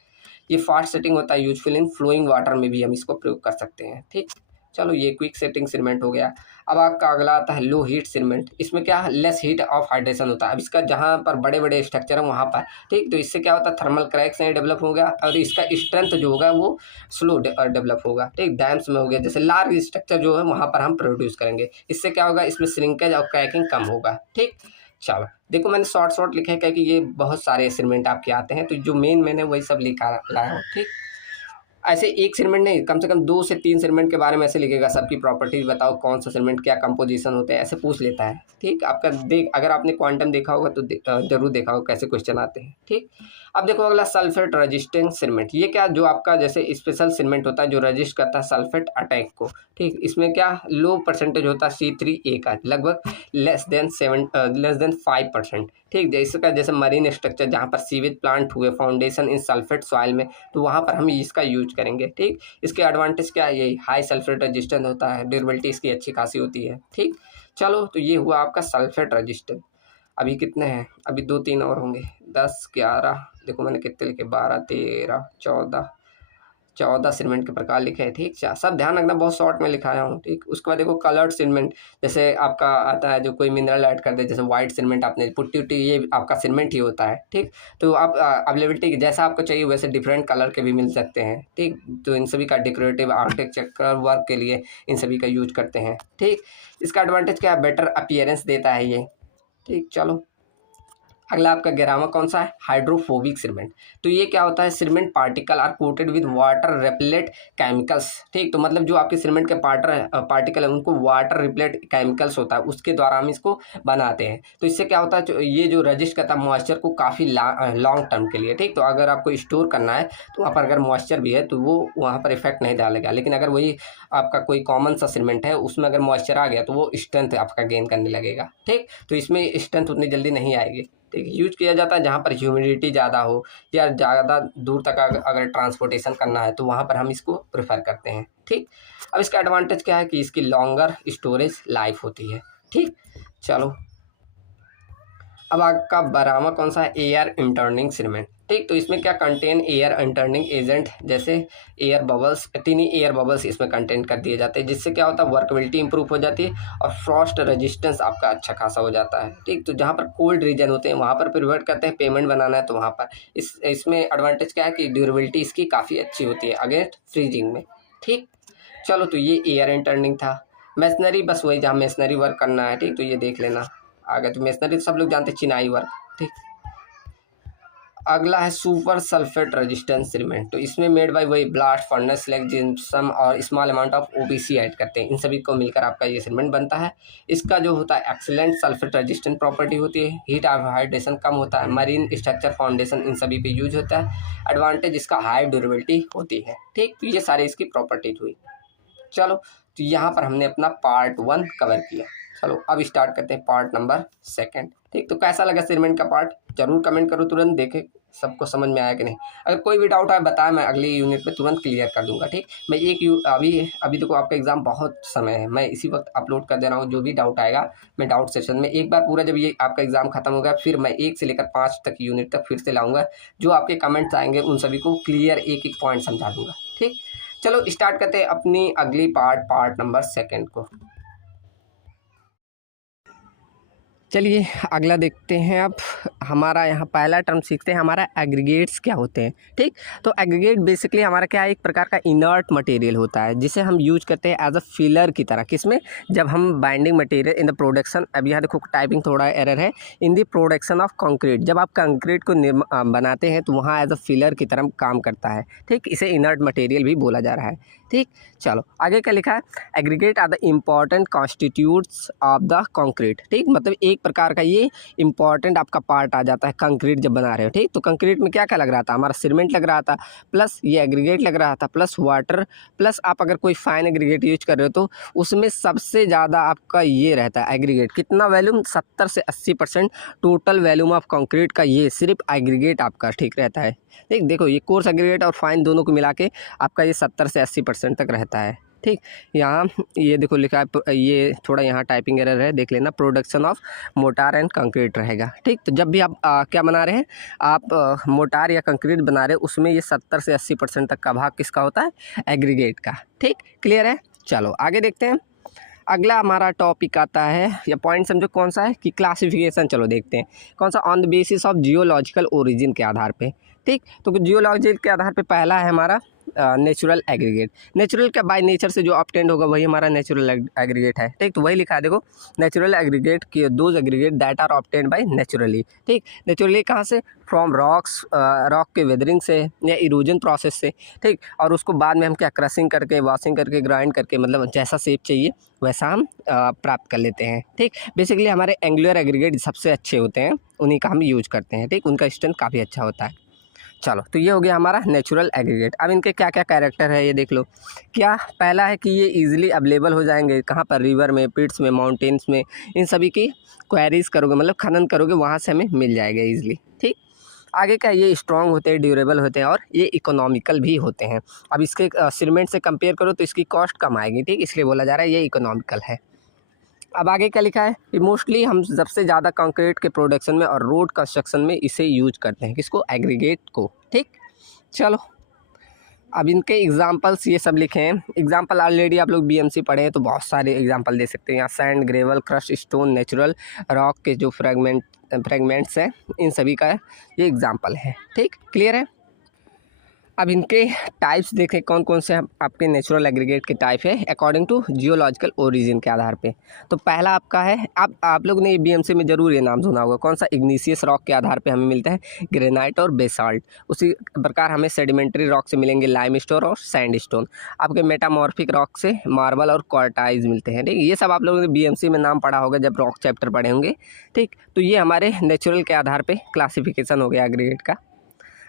ये फास्ट सेटिंग होता है, यूजफुल इन फ्लोइंग वाटर में भी हम इसको प्रयोग कर सकते हैं, ठीक। चलो, ये क्विक सेटिंग सीमेंट हो गया। अब आपका अगला आता है लो हीट सीमेंट, इसमें क्या है, लेस हीट ऑफ हाइड्रेशन होता है, अब इसका जहाँ पर बड़े बड़े स्ट्रक्चर है वहाँ पर, ठीक। तो इससे क्या होता है, थर्मल क्रैक्स नहीं डेवलप होगा और इसका स्ट्रेंथ जो होगा वो स्लो डेवलप होगा, ठीक। डैम्स में हो गया, जैसे लार्ज स्ट्रक्चर जो है वहाँ पर हम प्रोड्यूस करेंगे, इससे क्या होगा, इसमें श्रिंकेज और क्रैकिंग कम होगा, ठीक। चलो, देखो मैंने शॉर्ट लिखे हैं कि ये बहुत सारे सीमेंट आपके आते हैं, तो जो मेन मैंने वही सब लिखा लाया हूँ, ठीक। ऐसे एक सीमेंट नहीं, कम से कम 2 से 3 सीमेंट के बारे में ऐसे लिखेगा, सबकी प्रॉपर्टीज बताओ, कौन सा सीमेंट क्या कंपोजिशन होते हैं, ऐसे पूछ लेता है, ठीक। आपका अगर आपने क्वांटम देखा होगा तो जरूर देखा होगा कैसे क्वेश्चन आते हैं, ठीक। अब देखो अगला, सल्फेट रेजिस्टेंट सीमेंट, ये क्या, जो आपका जैसे स्पेशल सीमेंट होता है जो रजिस्ट करता है सल्फेट अटैक को, ठीक। इसमें क्या लो परसेंटेज होता है C3A का, लगभग लेस देन 5%, ठीक। जैसे मरीन स्ट्रक्चर जहाँ पर सीवेज प्लांट हुए, फाउंडेशन इन सल्फेट सॉइल में, तो वहाँ पर हम इसका यूज करेंगे, ठीक। इसके एडवांटेज क्या है, यही हाई सल्फेट रेजिस्टेंस होता है, ड्यूरेबिलिटी इसकी अच्छी खासी होती है, ठीक। चलो, तो ये हुआ आपका सल्फेट रेजिस्टेंस। अभी कितने हैं, अभी 2-3 और होंगे, 10, 11, देखो मैंने कितने लिखे, 12, 13, 14, 14 सीमेंट के प्रकार लिखे हैं, ठीक। सब ध्यान रखना, बहुत शॉर्ट में लिखाया हूँ, ठीक। उसके बाद देखो कलर्ड सीमेंट, जैसे आपका आता है जो कोई मिनरल ऐड कर दे, जैसे वाइट सीमेंट आपने पुट्टी उट्टी, ये आपका सीमेंट ही होता है, ठीक। तो आप अवेलेबिलिटी जैसा आपको चाहिए वैसे डिफरेंट कलर के भी मिल सकते हैं, ठीक। तो इन सभी का डेकोरेटिव आर्किटेक्चर वर्क के लिए इन सभी का यूज करते हैं, ठीक। इसका एडवांटेज क्या है, बेटर अपीयरेंस देता है ये, ठीक। चलो अगला आपका 11वां कौन सा है, हाइड्रोफोबिक सीमेंट। तो ये क्या होता है, cement particle are coated with water repellent chemicals, ठीक। तो मतलब जो आपके सीमेंट के पार्टिकल है उनको वाटर रिपेलेंट केमिकल्स होता है, उसके द्वारा हम इसको बनाते हैं। तो इससे क्या होता है, ये जो रजिस्ट करता है मॉइस्चर को काफ़ी लॉन्ग टर्म के लिए, ठीक। तो अगर आपको स्टोर करना है तो वहाँ पर अगर मॉइस्चर भी है तो वो वहाँ पर इफेक्ट नहीं डालेगा, लेकिन अगर वही आपका कोई कॉमन सा सीमेंट है उसमें अगर मॉइस्चर आ गया तो वो स्ट्रेंथ आपका गेन करने लगेगा, ठीक। तो इसमें स्ट्रेंथ उतनी जल्दी नहीं आएगी, ठीक। यूज किया जाता है जहाँ पर ह्यूमिडिटी ज़्यादा हो या ज़्यादा दूर तक अगर ट्रांसपोर्टेशन करना है तो वहाँ पर हम इसको प्रेफर करते हैं, ठीक। अब इसका एडवांटेज क्या है कि इसकी लॉन्गर स्टोरेज लाइफ होती है, ठीक। चलो अब आपका 12वां कौन सा है, एयर इंटर्निंग सीमेंट, ठीक। तो इसमें क्या कंटेन एयर इंटर्निंग एजेंट, जैसे एयर बबल्स, 3 ही एयर बबल्स इसमें कंटेन कर दिए जाते हैं, जिससे क्या होता है वर्कबिलिटी इंप्रूव हो जाती है और फ्रॉस्ट रेजिस्टेंस आपका अच्छा खासा हो जाता है, ठीक। तो जहाँ पर कोल्ड रीजन होते हैं वहाँ पर प्रिवेंट करते हैं, पेमेंट बनाना है तो वहाँ पर इसमें एडवांटेज क्या है कि ड्यूरेबिलिटी इसकी काफ़ी अच्छी होती है अगेंस्ट फ्रीजिंग में, ठीक। चलो तो ये एयर इंटर्निंग था। मेसनरी, बस वही जहाँ मेसनरी वर्क करना है, ठीक। तो ये देख लेना आगे, तो मेसनरी सब लोग जानते हैं, चिनाई वर्क, ठीक। अगला है सुपर सल्फेट रेजिस्टेंस सीमेंट। तो इसमें मेड बाय वही ब्लास्ट फर्नेस लाइक जिप्सम और small amount of OBC add करते हैं, इन सभी को मिलकर आपका ये सीमेंट बनता है। इसका जो होता है एक्सीलेंट सल्फेट रेजिस्टेंट प्रॉपर्टी होती है, हीट हाइड्रेशन कम होता है, मरीन स्ट्रक्चर फाउंडेशन इन सभी पे यूज होता है। एडवांटेज इसका हाई ड्यूरेबिलिटी होती है, ठीक। तो ये सारी इसकी प्रॉपर्टीज हुई। चलो तो यहाँ पर हमने अपना पार्ट 1 कवर किया। चलो अब स्टार्ट करते हैं पार्ट नंबर 2, ठीक। तो कैसा लगा सीमेंट का पार्ट, जरूर कमेंट करो, तुरंत देखे सबको समझ में आया कि नहीं। अगर कोई भी डाउट आए बताएं, मैं अगली यूनिट में तुरंत क्लियर कर दूंगा, ठीक। मैं अभी देखो आपका एग्जाम बहुत समय है, मैं इसी वक्त अपलोड कर दे रहा हूँ। जो भी डाउट आएगा मैं डाउट सेशन में एक बार पूरा, जब ये आपका एग्जाम खत्म हो गया फिर मैं 1 से लेकर 5 तक यूनिट तक फिर से लाऊंगा। जो आपके कमेंट्स आएंगे उन सभी को क्लियर एक एक पॉइंट समझा दूंगा, ठीक। चलो स्टार्ट करते हैं अपनी अगली पार्ट नंबर 2 को। चलिए अगला देखते हैं। अब हमारा यहाँ पहला टर्म सीखते हैं, हमारा एग्रीगेट्स क्या होते हैं, ठीक। तो एग्रीगेट बेसिकली हमारा क्या है, एक प्रकार का इनर्ट मटेरियल होता है जिसे हम यूज करते हैं एज अ फिलर की तरह, किसमें, जब हम binding material in the production, अब यहाँ देखो टाइपिंग थोड़ा एरर है, in the production of concrete, जब आप कंक्रीट को बनाते हैं तो वहाँ एज अ फिलर की तरह काम करता है, ठीक। इसे इनर्ट मटेरियल भी बोला जा रहा है, ठीक। चलो आगे क्या लिखा है, aggregate are the important constituents of the concrete, ठीक। मतलब एक प्रकार का ये इंपॉर्टेंट आपका पार्ट आ जाता है कंक्रीट जब बना रहे हो, ठीक। तो कंक्रीट में क्या क्या लग रहा था, हमारा सीमेंट लग रहा था, प्लस ये एग्रीगेट लग रहा था, प्लस वाटर, प्लस आप अगर कोई फाइन एग्रीगेट यूज कर रहे हो तो उसमें सबसे ज़्यादा आपका ये रहता है एग्रीगेट, कितना वैल्यूम, 70 से 80% टोटल वैल्यूम ऑफ कंक्रीट का ये सिर्फ एग्रीगेट आपका ठीक रहता है, ठीक। देखो ये कोर्स एग्रीगेट और फाइन दोनों को मिला के आपका ये 70 से 80% तक रहता है, ठीक। यहाँ ये देखो लिखा है, ये थोड़ा यहाँ टाइपिंग एरर है, देख लेना, production of motor and concrete रहेगा, ठीक। तो जब भी आप क्या बना रहे हैं, आप मोटार या कंक्रीट बना रहे हैं, उसमें ये 70 से 80% तक का भाग किसका होता है, एग्रीगेट का, ठीक। क्लियर है। चलो आगे देखते हैं। अगला हमारा टॉपिक आता है, या पॉइंट समझो कौन सा है, कि क्लासिफिकेशन। चलो देखते हैं कौन सा, on the basis of geological origin के आधार पे, ठीक। तो जियोलॉजी के आधार पे पहला है हमारा नेचुरल एग्रीगेट। नेचुरल क्या, बाय नेचर से जो ऑब्टेन्ड होगा वही हमारा नेचुरल एग्रीगेट है, ठीक। तो वही लिखा है देखो, नेचुरल एग्रीगेट की those aggregate that are obtained by naturally, ठीक। नेचुरली कहाँ से, फ्रॉम रॉक्स, रॉक के वेदरिंग से या इरोजन प्रोसेस से, ठीक। और उसको बाद में हम क्या, क्रशिंग करके, वॉशिंग करके, ग्राइंड करके, मतलब जैसा शेप चाहिए वैसा हम प्राप्त कर लेते हैं, ठीक। बेसिकली हमारे एंगुलर एग्रीगेट सबसे अच्छे होते हैं, उन्हीं का हम यूज करते हैं, ठीक। उनका स्ट्रेंथ काफ़ी अच्छा होता है। चलो तो ये हो गया हमारा नेचुरल एग्रीगेट। अब इनके क्या क्या कैरेक्टर है ये देख लो। क्या, पहला है कि ये इजीली अवेलेबल हो जाएंगे, कहाँ पर, रिवर में, पिट्स में, माउंटेन्स में, इन सभी की क्वेरीज करोगे, मतलब खनन करोगे, वहाँ से हमें मिल जाएगा ईजिली, ठीक। आगे क्या, ये स्ट्रॉन्ग होते हैं, ड्यूरेबल होते हैं और ये इकोनॉमिकल भी होते हैं। अब इसके सीमेंट से कंपेयर करो तो इसकी कॉस्ट कम आएगी, ठीक, इसलिए बोला जा रहा है ये इकोनॉमिकल है। अब आगे क्या लिखा है कि मोस्टली हम सबसे ज़्यादा कंक्रीट के प्रोडक्शन में और रोड कंस्ट्रक्शन में इसे यूज करते हैं, किसको, एग्रीगेट को, ठीक। चलो अब इनके एग्जांपल्स ये सब लिखे हैं। एग्जांपल ऑलरेडी आप लोग बीएमसी पढ़े हैं तो बहुत सारे एग्जांपल दे सकते हैं। यहाँ sand, gravel, crush stone, natural rock के जो फ्रेगमेंट्स हैं, इन सभी का ये एग्जांपल है। ठीक, क्लियर है। अब इनके टाइप्स देखें कौन कौन से आपके नेचुरल एग्रीगेट के टाइप है अकॉर्डिंग टू जियोलॉजिकल ओरिजिन के आधार पे। तो पहला आपका है, आप लोग ने बीएमसी में ज़रूर ये नाम सुना होगा, कौन सा, इग्नीशियस रॉक के आधार पे हमें मिलता है ग्रेनाइट और बेसाल्ट। उसी प्रकार हमें सेडिमेंट्री रॉक से मिलेंगे लाइमस्टोन और सैंडस्टोन। आपके मेटामॉर्फिक रॉक से मार्बल और क्वार्टाइज मिलते हैं। ठीक, ये सब आप लोगों ने बीएमसी में नाम पढ़ा होगा जब रॉक चैप्टर पढ़े होंगे। ठीक, तो ये हमारे नेचुरल के आधार पर क्लासिफिकेशन हो गया एग्रीगेट का।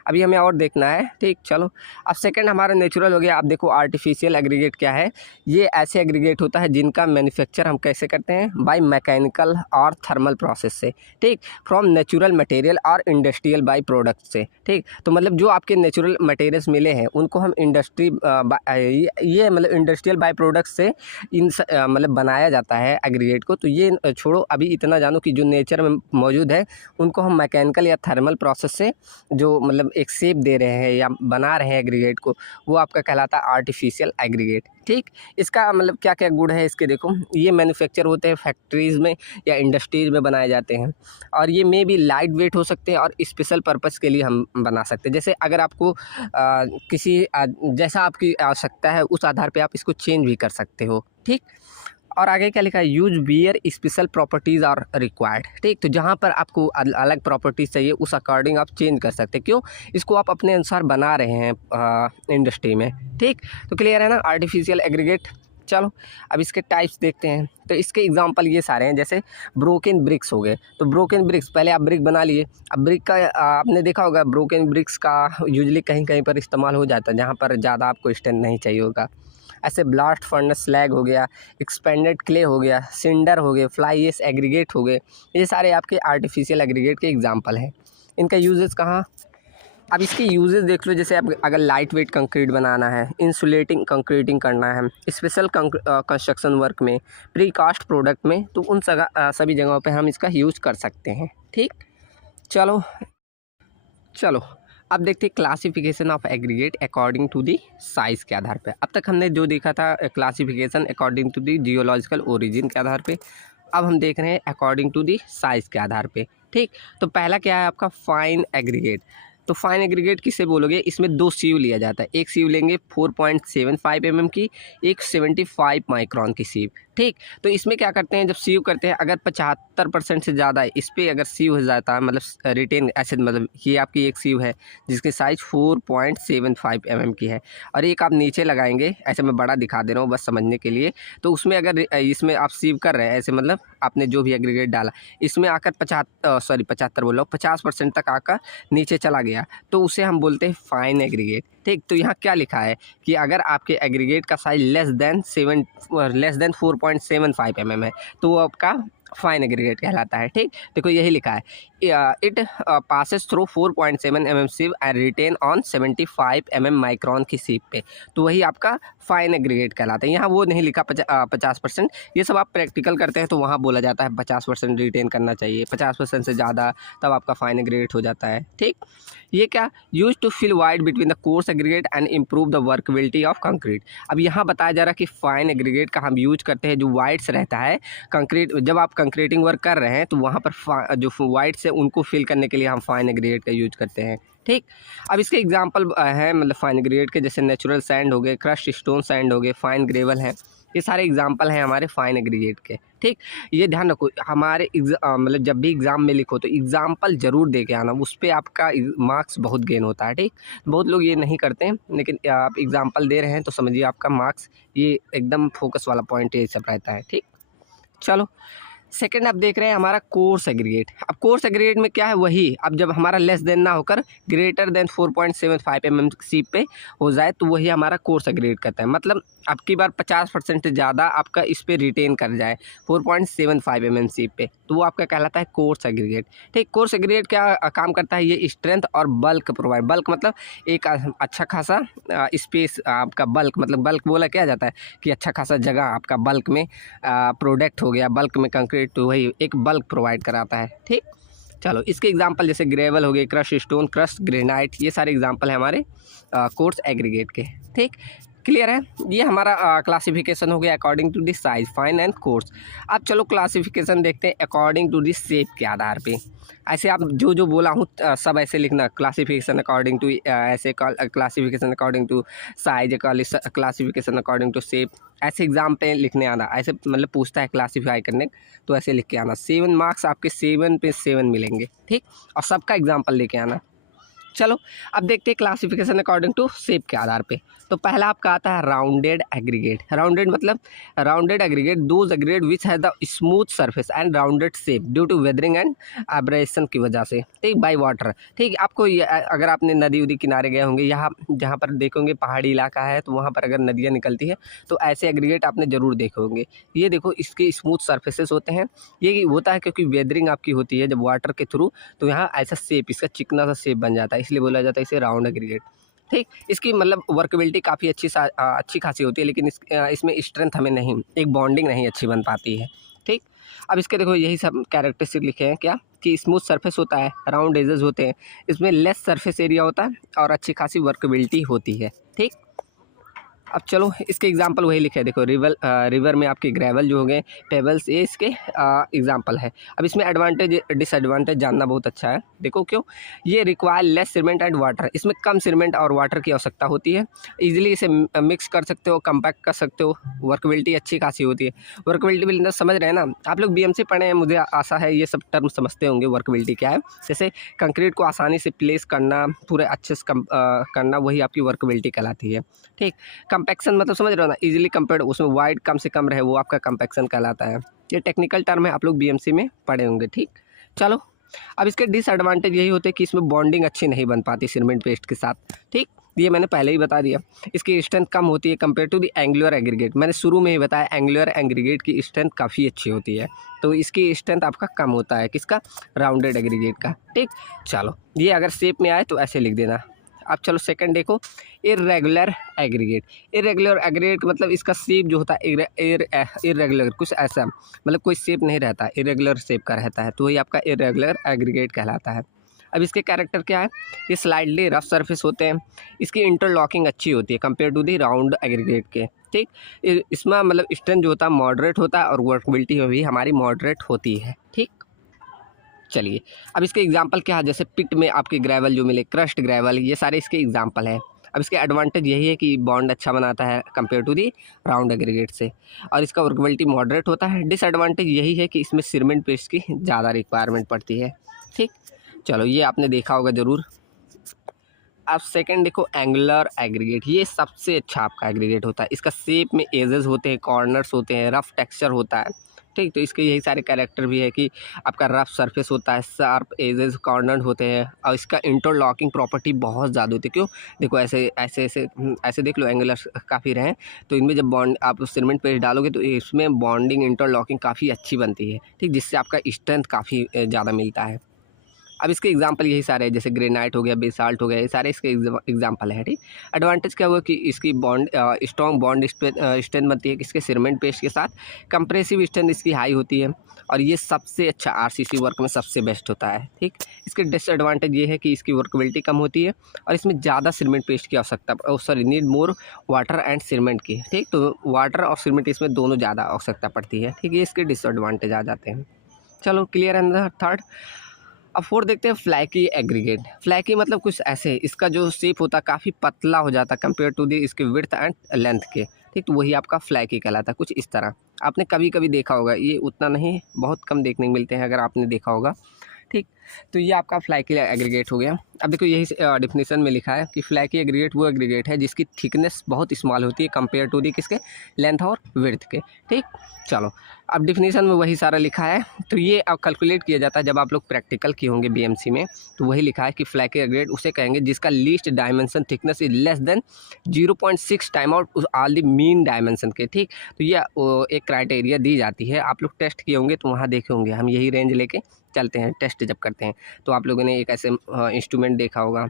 अभी हमें और देखना है। ठीक, चलो अब सेकंड हमारा नेचुरल हो गया। आप देखो आर्टिफिशियल एग्रीगेट क्या है। ये ऐसे एग्रीगेट होता है जिनका मैन्युफैक्चर हम कैसे करते हैं, बाय मैकेनिकल और थर्मल प्रोसेस से। ठीक, फ्रॉम नेचुरल मटेरियल और इंडस्ट्रियल बाई प्रोडक्ट से। ठीक, तो मतलब जो आपके नेचुरल मटेरियल्स मिले हैं उनको हम इंडस्ट्री ये मतलब इंडस्ट्रियल बाई प्रोडक्ट से इन मतलब बनाया जाता है एग्रीगेट को। तो ये छोड़ो, अभी इतना जानो कि जो नेचर में मौजूद है उनको हम मैकेनिकल या थर्मल प्रोसेस से जो मतलब एक शेप दे रहे हैं या बना रहे हैं एग्रीगेट को, वो आपका कहलाता है आर्टिफिशियल एग्रीगेट। ठीक, इसका मतलब क्या क्या गुण है इसके, देखो ये मैन्युफैक्चर होते हैं फैक्ट्रीज़ में या इंडस्ट्रीज़ में बनाए जाते हैं, और ये में भी लाइट वेट हो सकते हैं और स्पेशल पर्पज़ के लिए हम बना सकते हैं। जैसे अगर आपको जैसा आपकी आवश्यकता है उस आधार पे आप इसको चेंज भी कर सकते हो। ठीक, और आगे क्या लिखा है, use where special properties are required. ठीक, तो जहाँ पर आपको अलग प्रॉपर्टीज़ चाहिए उस अकॉर्डिंग आप चेंज कर सकते हैं। क्यों, इसको आप अपने अनुसार बना रहे हैं इंडस्ट्री में। ठीक, तो क्लियर है ना आर्टिफिशियल एग्रीगेट। चलो अब इसके टाइप्स देखते हैं। तो इसके एग्जांपल ये सारे हैं, जैसे ब्रोकन ब्रिक्स हो गए। तो ब्रोकन ब्रिक्स, पहले आप ब्रिक बना लिए। अब ब्रिक का आपने देखा होगा ब्रोकन ब्रिक्स का यूजली कहीं कहीं पर इस्तेमाल हो जाता है जहाँ पर ज़्यादा आपको स्ट्रेंथ नहीं चाहिए होगा। ऐसे ब्लास्ट फर्नेस स्लैग हो गया, एक्सपेंडेड क्ले हो गया, सिंडर हो गए, फ्लाई एश एग्रीगेट हो गए। ये सारे आपके आर्टिफिशियल एग्रीगेट के एग्जांपल हैं। इनका यूजेस कहाँ, अब इसके यूजेस देख लो। जैसे आप अगर लाइट वेट कंक्रीट बनाना है, इंसुलेटिंग कंक्रीटिंग करना है, स्पेशल कंस्ट्रक्शन वर्क में, प्री कास्ट प्रोडक्ट में, तो उन सभी जगहों पे हम इसका यूज कर सकते हैं। ठीक, चलो अब देखते हैं classification of aggregate according to the size के आधार पे। अब तक हमने जो देखा था classification according to the geological origin के आधार पे, अब हम देख रहे हैं अकॉर्डिंग टू दी साइज़ के आधार पे। ठीक, तो पहला क्या है आपका फाइन एग्रीगेट। तो फाइन एग्रीगेट किससे बोलोगे, इसमें दो सीव लिया जाता है। एक सीव लेंगे 4.75 mm की, एक 75 माइक्रॉन की सीव। ठीक, तो इसमें क्या करते हैं, जब सीव करते हैं अगर 75% से ज़्यादा इस पर अगर सीव हो जाता है, मतलब रिटेन ऐसे, मतलब ये आपकी एक सीव है जिसकी साइज़ 4.75 mm की है, और एक आप नीचे लगाएंगे, ऐसे मैं बड़ा दिखा दे रहा हूँ बस समझने के लिए। तो उसमें अगर इसमें आप सीव कर रहे हैं ऐसे, मतलब आपने जो भी एग्रीगेट डाला इसमें आकर 75 बोल रहा हूँ, 50% तक आकर नीचे चला गया, तो उसे हम बोलते हैं फाइन एग्रीगेट। ठीक, तो यहाँ क्या लिखा है कि अगर आपके एग्रीगेट का साइज लेस देन 4.75 mm है तो वो आपका फाइन एग्रीगेट कहलाता है। ठीक, देखो यही लिखा है, it passes through 4.7 mm sieve and retain on 75 mm micron की सीव पे, तो वही आपका फाइन एग्रीगेट कहलाता है। यहाँ वो नहीं लिखा 50%, ये सब आप प्रैक्टिकल करते हैं तो वहाँ बोला जाता है 50% रिटेन करना चाहिए, 50% से ज़्यादा तब आपका फाइन एग्रीगेट हो जाता है। ठीक, ये क्या, use to fill void between the coarse aggregate and improve the workability of concrete. अब यहाँ बताया जा रहा है कि फाइन एग्रीगेट का हम यूज करते हैं जो वाइड्स रहता है कंक्रीट, जब आप कंक्रीटिंग वर्क कर रहे हैं तो वहाँ पर जो वाइड्स है उनको फिल करने के लिए हम फाइन एग्रीगेट का यूज करते हैं। ठीक, अब इसके एग्जांपल है मतलब फाइन एग्रीगेट के, जैसे नेचुरल सैंड हो गए, क्रश्ड स्टोन सैंड हो गए, फाइन ग्रेवल है, ये सारे एग्जांपल हैं हमारे फाइन एग्रीगेट के। ठीक, ये ध्यान रखो हमारे मतलब जब भी एग्ज़ाम में लिखो तो एग्जांपल ज़रूर दे के आना, उस पर आपका मार्क्स बहुत गेन होता है। ठीक, बहुत लोग ये नहीं करते हैं, लेकिन आप एग्जांपल दे रहे हैं तो समझिए आपका मार्क्स, ये एकदम फोकस वाला पॉइंट ये सब रहता है। ठीक, चलो सेकंड आप देख रहे हैं हमारा कोर्स एग्रीगेट। अब कोर्स एग्रीगेट में क्या है, वही अब जब हमारा लेस देन ना होकर ग्रेटर देन 4.75 mm सीप पे हो जाए तो वही हमारा कोर्स एग्रीगेट करता है। मतलब अब की बार 50% से ज़्यादा आपका इस पे रिटेन कर जाए 4.75 mm सीप पे, तो वो आपका कहलाता है कोर्स एग्रीगेट। ठीक, कोर्स एग्रीगेट क्या काम करता है, ये स्ट्रेंथ और बल्क प्रोवाइड, बल्क मतलब एक अच्छा खासा स्पेस आपका, बल्क मतलब बल्क बोला क्या जाता है कि अच्छा खासा जगह आपका बल्क में प्रोडक्ट हो गया, बल्क में कंक्रीट, तो वही एक बल्क प्रोवाइड कराता है। ठीक, चलो इसके एग्जांपल जैसे ग्रेवल हो गए, क्रश स्टोन, क्रश ग्रेनाइट, ये सारे एग्जांपल हैं हमारे कोर्स एग्रीगेट के। ठीक, क्लियर है। ये हमारा क्लासिफिकेशन हो गया according to the size, fine and coarse. अब चलो क्लासिफिकेशन देखते हैं अकॉर्डिंग टू द शेप के आधार पे। ऐसे आप जो जो बोला हूँ सब ऐसे लिखना, क्लासिफिकेशन अकॉर्डिंग टू, ऐसे classification according to size, classification according to shape, ऐसे एग्जाम पे लिखने आना। ऐसे मतलब पूछता है क्लासीफाई करने, तो ऐसे लिख के आना। 7 मार्क्स आपके 7 पे 7 मिलेंगे। ठीक, और सबका एग्जाम्पल लेके आना। चलो अब देखते हैं क्लासिफिकेशन अकॉर्डिंग टू शेप के आधार पे। तो पहला आपका आता है राउंडेड एग्रीगेट। राउंडेड मतलब rounded aggregate those aggregate which has the smooth surface and rounded shape due to weathering and abrasion की वजह से। ठीक, बाय वाटर। ठीक, आपको अगर आपने नदी उदी किनारे गए होंगे, यहाँ जहाँ पर देखोगे पहाड़ी इलाका है, तो वहाँ पर अगर नदियाँ निकलती है तो ऐसे एग्रीगेट आपने ज़रूर देखे होंगे। ये देखो इसके स्मूथ सरफेसेस होते हैं। ये होता है क्योंकि वेदरिंग आपकी होती है जब वाटर के थ्रू, तो यहाँ ऐसा शेप, इसका चिकना सा शेप बन जाता है, इसलिए बोला जाता है इसे राउंड एग्रीगेट। ठीक, इसकी मतलब वर्कबिलिटी काफ़ी अच्छी खासी होती है, लेकिन इसमें स्ट्रेंथ हमें नहीं, एक बॉन्डिंग नहीं अच्छी बन पाती है। ठीक, अब इसके देखो यही सब कैरेक्टरिस्टिक लिखे हैं क्या, कि स्मूथ सरफेस होता है, राउंड एजेस होते हैं, इसमें लेस सरफेस एरिया होता है और अच्छी खासी वर्कबिलिटी होती है। ठीक, अब चलो इसके एग्जांपल वही लिखे हैं। देखो रिवर में आपके ग्रेवल जो हो गए, पेबल्स, ये इसके एग्जांपल है। अब इसमें एडवांटेज डिसएडवांटेज जानना बहुत अच्छा है। देखो क्यों, ये require less cement and water, इसमें कम सीमेंट और वाटर की आवश्यकता होती है। इजीली इसे मिक्स कर सकते हो, कंपैक्ट कर सकते हो, वर्कबिलिटी अच्छी खासी होती है। वर्कबिलिटी बिल्डर समझ रहे हैं ना आप लोग, बीएमसी पढ़े हैं, मुझे आशा है ये सब टर्म समझते होंगे। वर्कबिलिटी क्या है, जैसे कंक्रीट को आसानी से प्लेस करना, पूरे अच्छे से करना, वही आपकी वर्कबिलिटी कहलाती है। ठीक, कंपैक्शन मतलब समझ रहे हो ना, इजीली कंपेयर्ड, उसमें वाइड कम से कम रहे, वो आपका कंपैक्शन कहलाता है। ये टेक्निकल टर्म है, आप लोग बीएमसी में पढ़े होंगे। ठीक, चलो अब इसके डिसएडवांटेज यही होते हैं कि इसमें बॉन्डिंग अच्छी नहीं बन पाती सीमेंट पेस्ट के साथ। ठीक, ये मैंने पहले ही बता दिया। इसकी स्ट्रेंथ कम होती है compare to the angular aggregate. मैंने शुरू में ही बताया एंगुलर एग्रीगेट की स्ट्रेंथ काफ़ी अच्छी होती है, तो इसकी स्ट्रेंथ आपका कम होता है, किसका, राउंडेड एग्रीगेट का। ठीक, चलो ये अगर शेप में आए तो ऐसे लिख देना। अब चलो सेकंड देखो, इर्रेगुलर एग्रीगेट। इर्रेगुलर एग्रीगेट मतलब इसका शेप जो होता है इर्रेगुलर, कुछ ऐसा, मतलब कोई शेप नहीं रहता, इर्रेगुलर शेप का रहता है, तो वही आपका इर्रेगुलर एग्रीगेट कहलाता है। अब इसके कैरेक्टर क्या है, ये स्लाइडली रफ सरफेस होते हैं, इसकी इंटरलॉकिंग अच्छी होती है compare to the round aggregate के। ठीक, इसमें मतलब स्ट्रेंथ जो होता है मॉडरेट होता है और वर्कबिलिटी भी हमारी मॉडरेट होती है। ठीक, चलिए अब इसके एग्जांपल क्या है, जैसे पिट में आपके ग्रेवल जो मिले, क्रश्ड ग्रेवल, ये सारे इसके एग्जांपल हैं। अब इसके एडवांटेज यही है कि बॉन्ड अच्छा बनाता है compare to the round aggregate से, और इसका वर्कबिलिटी मॉडरेट होता है। डिसएडवांटेज यही है कि इसमें सीमेंट पेस्ट की ज़्यादा रिक्वायरमेंट पड़ती है। ठीक, चलो ये आपने देखा होगा ज़रूर। अब सेकंड देखो एंगुलर एग्रीगेट, ये सबसे अच्छा आपका एग्रीगेट होता है। इसका शेप में एजेस होते हैं, कॉर्नर्स होते हैं, रफ टेक्सचर होता है। ठीक, तो इसके यही सारे कैरेक्टर भी है कि आपका रफ सरफेस होता है, शार्प एजेस, कॉर्नर होते हैं, और इसका इंटरलॉकिंग प्रॉपर्टी बहुत ज़्यादा होती है। क्यों, देखो ऐसे ऐसे ऐसे ऐसे देख लो, एंगुलर काफ़ी रहे, तो इनमें जब बॉन्ड आप सीमेंट पेस्ट डालोगे तो इसमें बॉन्डिंग इंटरलॉकिंग काफ़ी अच्छी बनती है। ठीक, जिससे आपका स्ट्रेंथ काफ़ी ज़्यादा मिलता है। अब इसके एग्जांपल यही सारे हैं, जैसे ग्रेनाइट हो गया, बेसाल्ट हो गया, ये सारे इसके एग्जांपल हैं। ठीक, एडवांटेज क्या हुआ कि इसकी बॉन्ड स्ट्रॉन्ग बॉन्ड स्ट्रेंथ बनती है किसके, सीमेंट पेस्ट के साथ। कंप्रेसिव स्ट्रेंथ इसकी हाई होती है, और ये सबसे अच्छा आरसीसी वर्क में सबसे बेस्ट होता है। ठीक, इसके डिसएडवांटेज ये है कि इसकी वर्कबिलिटी कम होती है, और इसमें ज़्यादा सीमेंट पेस्ट की आवश्यकता, sorry need more water and cement की। ठीक, तो वाटर और सीमेंट इसमें दोनों ज़्यादा आवश्यकता पड़ती है। ठीक, ये इसके डिसएडवांटेज आ जाते हैं। चलो क्लियर है ना थर्ड। अब फोर्थ देखते हैं फ्लैकी एग्रीगेट। फ्लैकी मतलब कुछ ऐसे, इसका जो शेप होता है काफ़ी पतला हो जाता है कंपेयर टू दी इसके विड्थ एंड लेंथ के। ठीक, तो वही आपका फ्लैकी कहलाता है, कुछ इस तरह। आपने कभी कभी देखा होगा, ये उतना नहीं, बहुत कम देखने को मिलते हैं, अगर आपने देखा होगा। ठीक, तो ये आपका फ्लैकी एग्रीगेट हो गया। अब देखो यही डिफिनीशन में लिखा है कि फ्लैकी एग्रीगेट वो एग्रीगेट है जिसकी थिकनेस बहुत स्मॉल होती है कंपेयर टू दी किसके, लेंथ और विड्थ के। ठीक, चलो अब डिफिनीशन में वही सारा लिखा है, तो ये अब कैलकुलेट किया जाता है जब आप लोग प्रैक्टिकल किए होंगे बीएमसी में, तो वही लिखा है कि फ्लैकी एग्रीगेट उसे कहेंगे जिसका least dimension thickness is less than 0.6 time out all the mean dimension के। ठीक, तो ये एक क्राइटेरिया दी जाती है, आप लोग टेस्ट किए होंगे तो वहाँ देखे होंगे, हम यही रेंज लेके चलते हैं टेस्ट जब करते हैं। तो आप लोगों ने एक ऐसे इंस्ट्रूमेंट देखा होगा,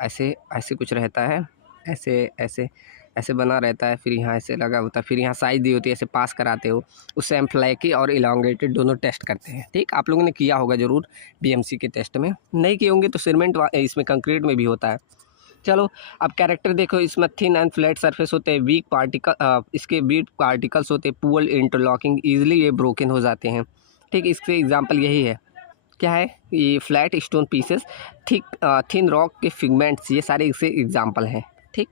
ऐसे ऐसे कुछ रहता है, ऐसे ऐसे ऐसे बना रहता है, फिर यहाँ ऐसे लगा होता है, फिर यहाँ साइज दी होती है, ऐसे पास कराते हो, उससे हम फ्लैकी और इलांगेटेड दोनों टेस्ट करते हैं। ठीक, आप लोगों ने किया होगा ज़रूर बीएमसी के टेस्ट में, नहीं किए होंगे तो सीमेंट इसमें कंक्रीट में भी होता है। चलो अब कैरेक्टर देखो, इसमें थिन एंड फ्लैट सरफेस होते हैं, वीक पार्टिकल इसके वीक पार्टिकल्स होते हैं, पुअर इंटरलॉकिंग, ईजिली ये ब्रोकन हो जाते हैं। ठीक, इसके एग्जांपल यही है, क्या है ये flat stone pieces, thin rock के फिगमेंट्स, ये सारे इससे एग्जांपल हैं। ठीक,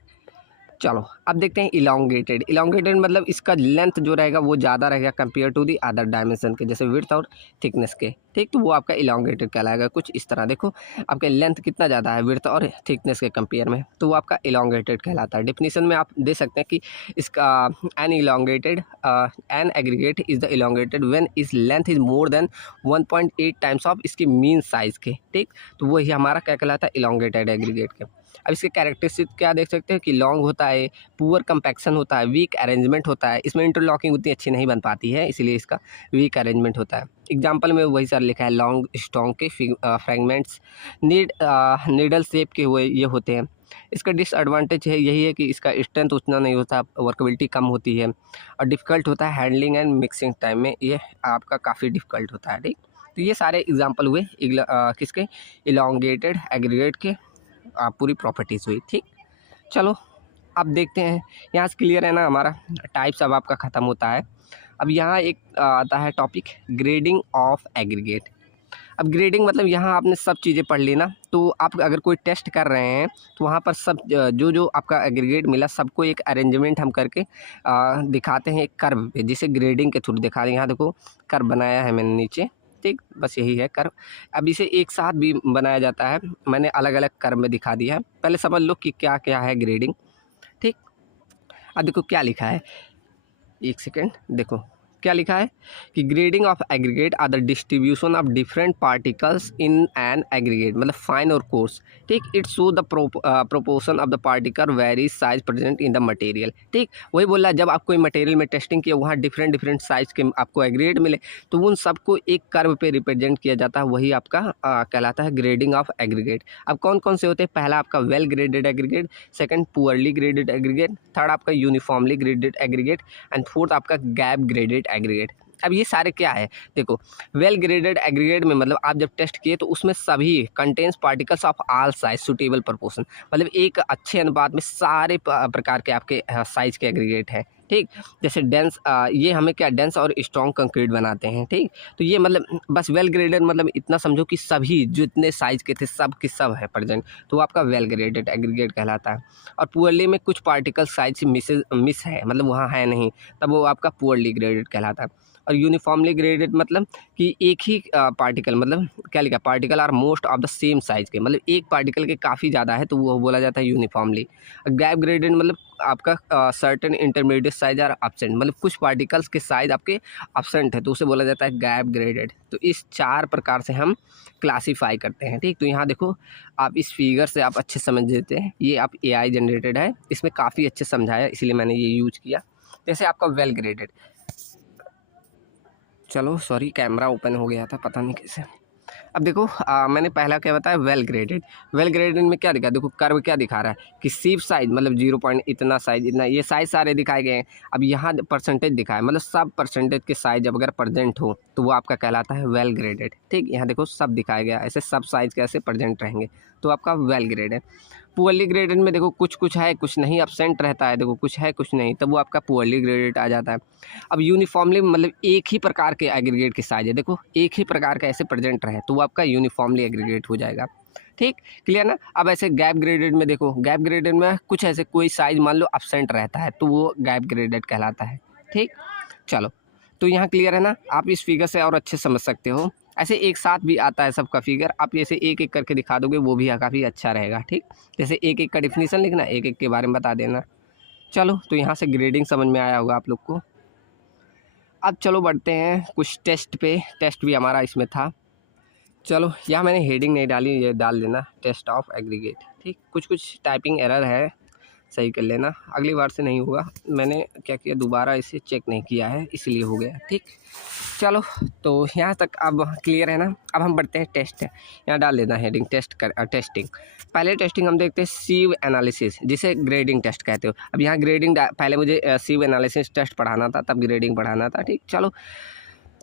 चलो अब देखते हैं इलांगेटेड। इलांगेटेड मतलब इसका लेंथ जो रहेगा वो ज़्यादा रहेगा compare to the other dimension के, जैसे विड्थ और थिकनेस के। ठीक, तो वो आपका इलांगेटेड कहलाएगा। कुछ इस तरह देखो, आपका लेंथ कितना ज़्यादा है विड्थ और थिकनेस के कंपेयर में, तो वो आपका इलांगेटेड कहलाता है। डिफिनीशन में आप दे सकते हैं कि इसका an aggregate is the elongated when is length is more than 1.8 times of इसकी मीन साइज़ के। ठीक, तो वही हमारा क्या कहलाता है, इलांगेटेड एग्रीगेट के। अब इसके कैरेक्टरिस्टिक क्या देख सकते हैं कि लॉन्ग होता है, पुअर कंपैक्शन होता है, वीक अरेंजमेंट होता है, इसमें इंटरलॉकिंग उतनी अच्छी नहीं बन पाती है, इसलिए इसका वीक अरेंजमेंट होता है। एग्जांपल में वही सर लिखा है, लॉन्ग स्ट्रॉन्ग के फ्रेगमेंट्स नीडल शेप के हुए ये होते हैं। इसका डिसएडवांटेज है यही है कि इसका स्ट्रेंथ उतना नहीं होता, वर्कबिलिटी कम होती है और डिफ़िकल्ट होता है हैंडलिंग एंड मिक्सिंग टाइम में, ये आपका काफ़ी डिफ़िकल्ट होता है। ठीक, तो ये सारे एग्जाम्पल हुए किसके, इलांगेटेड एग्रीगेट के पूरी प्रॉपर्टीज़ हुई। ठीक, चलो अब देखते हैं, यहाँ से क्लियर है ना हमारा टाइप्स, अब आपका ख़त्म होता है। अब यहाँ एक आता है टॉपिक ग्रेडिंग ऑफ एग्रीगेट। अब ग्रेडिंग मतलब यहाँ आपने सब चीज़ें पढ़ ली ना, तो आप अगर कोई टेस्ट कर रहे हैं तो वहाँ पर सब जो जो आपका एग्रीगेट मिला सबको एक अरेंजमेंट हम करके दिखाते हैं एक कर्व पे, जिसे ग्रेडिंग के थ्रू दिखा रहे हैं। यहाँ देखो कर्व बनाया है मैंने नीचे। ठीक, बस यही है कर्व। अब इसे एक साथ भी बनाया जाता है, मैंने अलग अलग कर्व में दिखा दिया है। पहले समझ लो कि क्या क्या है ग्रेडिंग। ठीक, अब देखो क्या लिखा है, एक सेकेंड देखो क्या लिखा है कि grading of aggregate are the distribution of different particles in an aggregate, मतलब फाइन और कोर्स। ठीक, it show the proportion of the particle very size present in the material. ठीक, वही बोल रहा है, जब आप कोई मटेरियल में टेस्टिंग किया वहाँ डिफरेंट डिफरेंट साइज के आपको एग्रीगेट मिले, तो उन सबको एक कर्व पे रिप्रेजेंट किया जाता है, वही आपका कहलाता है ग्रेडिंग ऑफ एग्रीगेट। अब कौन कौन से होते हैं, पहला आपका well graded aggregate, second poorly graded aggregate, third आपका uniformly graded aggregate and fourth आपका गैप ग्रेडेड एग्रीगेट। अब ये सारे क्या है, देखो वेल ग्रेडेड एग्रीगेट में मतलब आप जब टेस्ट किए तो उसमें सभी contains particles of all size suitable proportion, मतलब एक अच्छे अनुपात में सारे प्रकार के आपके साइज के एग्रीगेट हैं। ठीक, जैसे डेंस, ये हमें क्या डेंस और स्ट्रॉन्ग कंक्रीट बनाते हैं। ठीक, तो ये मतलब बस वेल ग्रेडेड मतलब इतना समझो कि सभी जितने साइज के थे सब के सब है प्रेजेंट, तो आपका वेल ग्रेडेड एग्रीगेट कहलाता है। और पुअरली में कुछ पार्टिकल साइज से मिस है, मतलब वहाँ है नहीं, तब वो आपका पुअरली ग्रेडेड कहलाता है। और यूनिफॉर्मली ग्रेडेड मतलब कि एक ही पार्टिकल, मतलब क्या लिखा, particle are most of the same size के, मतलब एक पार्टिकल के काफ़ी ज़्यादा है तो वो बोला जाता है यूनिफॉर्मली। गैप ग्रेडेड मतलब आपका certain intermediate size are absent, मतलब कुछ पार्टिकल्स के साइज आपके एब्सेंट है तो उसे बोला जाता है गैप ग्रेडेड। तो इस 4 प्रकार से हम क्लासीफाई करते हैं। ठीक, तो यहाँ देखो आप इस फिगर से आप अच्छे समझ लेते हैं, ये आप AI जनरेटेड है, इसमें काफ़ी अच्छे समझाया इसलिए मैंने ये यूज किया। जैसे आपका वेल ग्रेडेड, चलो सॉरी कैमरा ओपन हो गया था पता नहीं कैसे। अब देखो मैंने पहला क्या बताया, वेल ग्रेडेड। वेल ग्रेडेड में क्या दिखा, देखो कर्व क्या दिखा रहा है कि सीप साइज मतलब 0 पॉइंट इतना साइज, इतना, ये साइज सारे दिखाए गए हैं। अब यहाँ परसेंटेज दिखा है, मतलब सब परसेंटेज के साइज अगर प्रेजेंट हो तो वो आपका कहलाता है वेल ग्रेडेड। ठीक, यहाँ देखो सब दिखाया गया, ऐसे सब साइज कैसे प्रेजेंट रहेंगे तो आपका वेल ग्रेडेड। पुअरली ग्रेडेड में देखो कुछ कुछ है कुछ नहीं, एब्सेंट रहता है, देखो कुछ है कुछ नहीं, तब वो आपका पुअरली ग्रेडेड आ जाता है। अब यूनिफॉर्मली मतलब एक ही प्रकार के एग्रीगेट की साइज है, देखो एक ही प्रकार का ऐसे प्रेजेंट रहे तो वो आपका यूनिफॉर्मली एग्रीगेट हो जाएगा। ठीक, क्लियर ना। अब ऐसे गैप ग्रेडेड में देखो, गैप ग्रेडेड में कुछ ऐसे कोई साइज मान लो एब्सेंट रहता है तो वो गैप ग्रेडेड कहलाता है। ठीक, चलो तो यहाँ क्लियर है ना, आप इस फिगर से और अच्छे समझ सकते हो। ऐसे एक साथ भी आता है सबका फिगर, आप जैसे एक एक करके दिखा दोगे वो भी काफ़ी अच्छा रहेगा। ठीक, जैसे एक एक का डिफिनीशन लिखना, एक एक के बारे में बता देना। चलो तो यहाँ से ग्रेडिंग समझ में आया होगा आप लोग को। अब चलो बढ़ते हैं कुछ टेस्ट पे, टेस्ट भी हमारा इसमें था। चलो यहाँ मैंने हेडिंग नहीं डाली, ये डाल देना टेस्ट ऑफ एग्रीगेट। ठीक, कुछ कुछ टाइपिंग एरर है, सही कर लेना, अगली बार से नहीं होगा। मैंने क्या किया, दोबारा इसे चेक नहीं किया है इसलिए हो गया। ठीक, चलो तो यहाँ तक अब क्लियर है ना। अब हम बढ़ते हैं टेस्ट, यहाँ डाल देना हेडिंग टेस्टिंग। पहले टेस्टिंग हम देखते हैं सीव एनालिसिस, जिसे ग्रेडिंग टेस्ट कहते हो। अब यहाँ ग्रेडिंग पहले मुझे सीव एनालिसिस टेस्ट पढ़ाना था, तब ग्रेडिंग पढ़ाना था। ठीक, चलो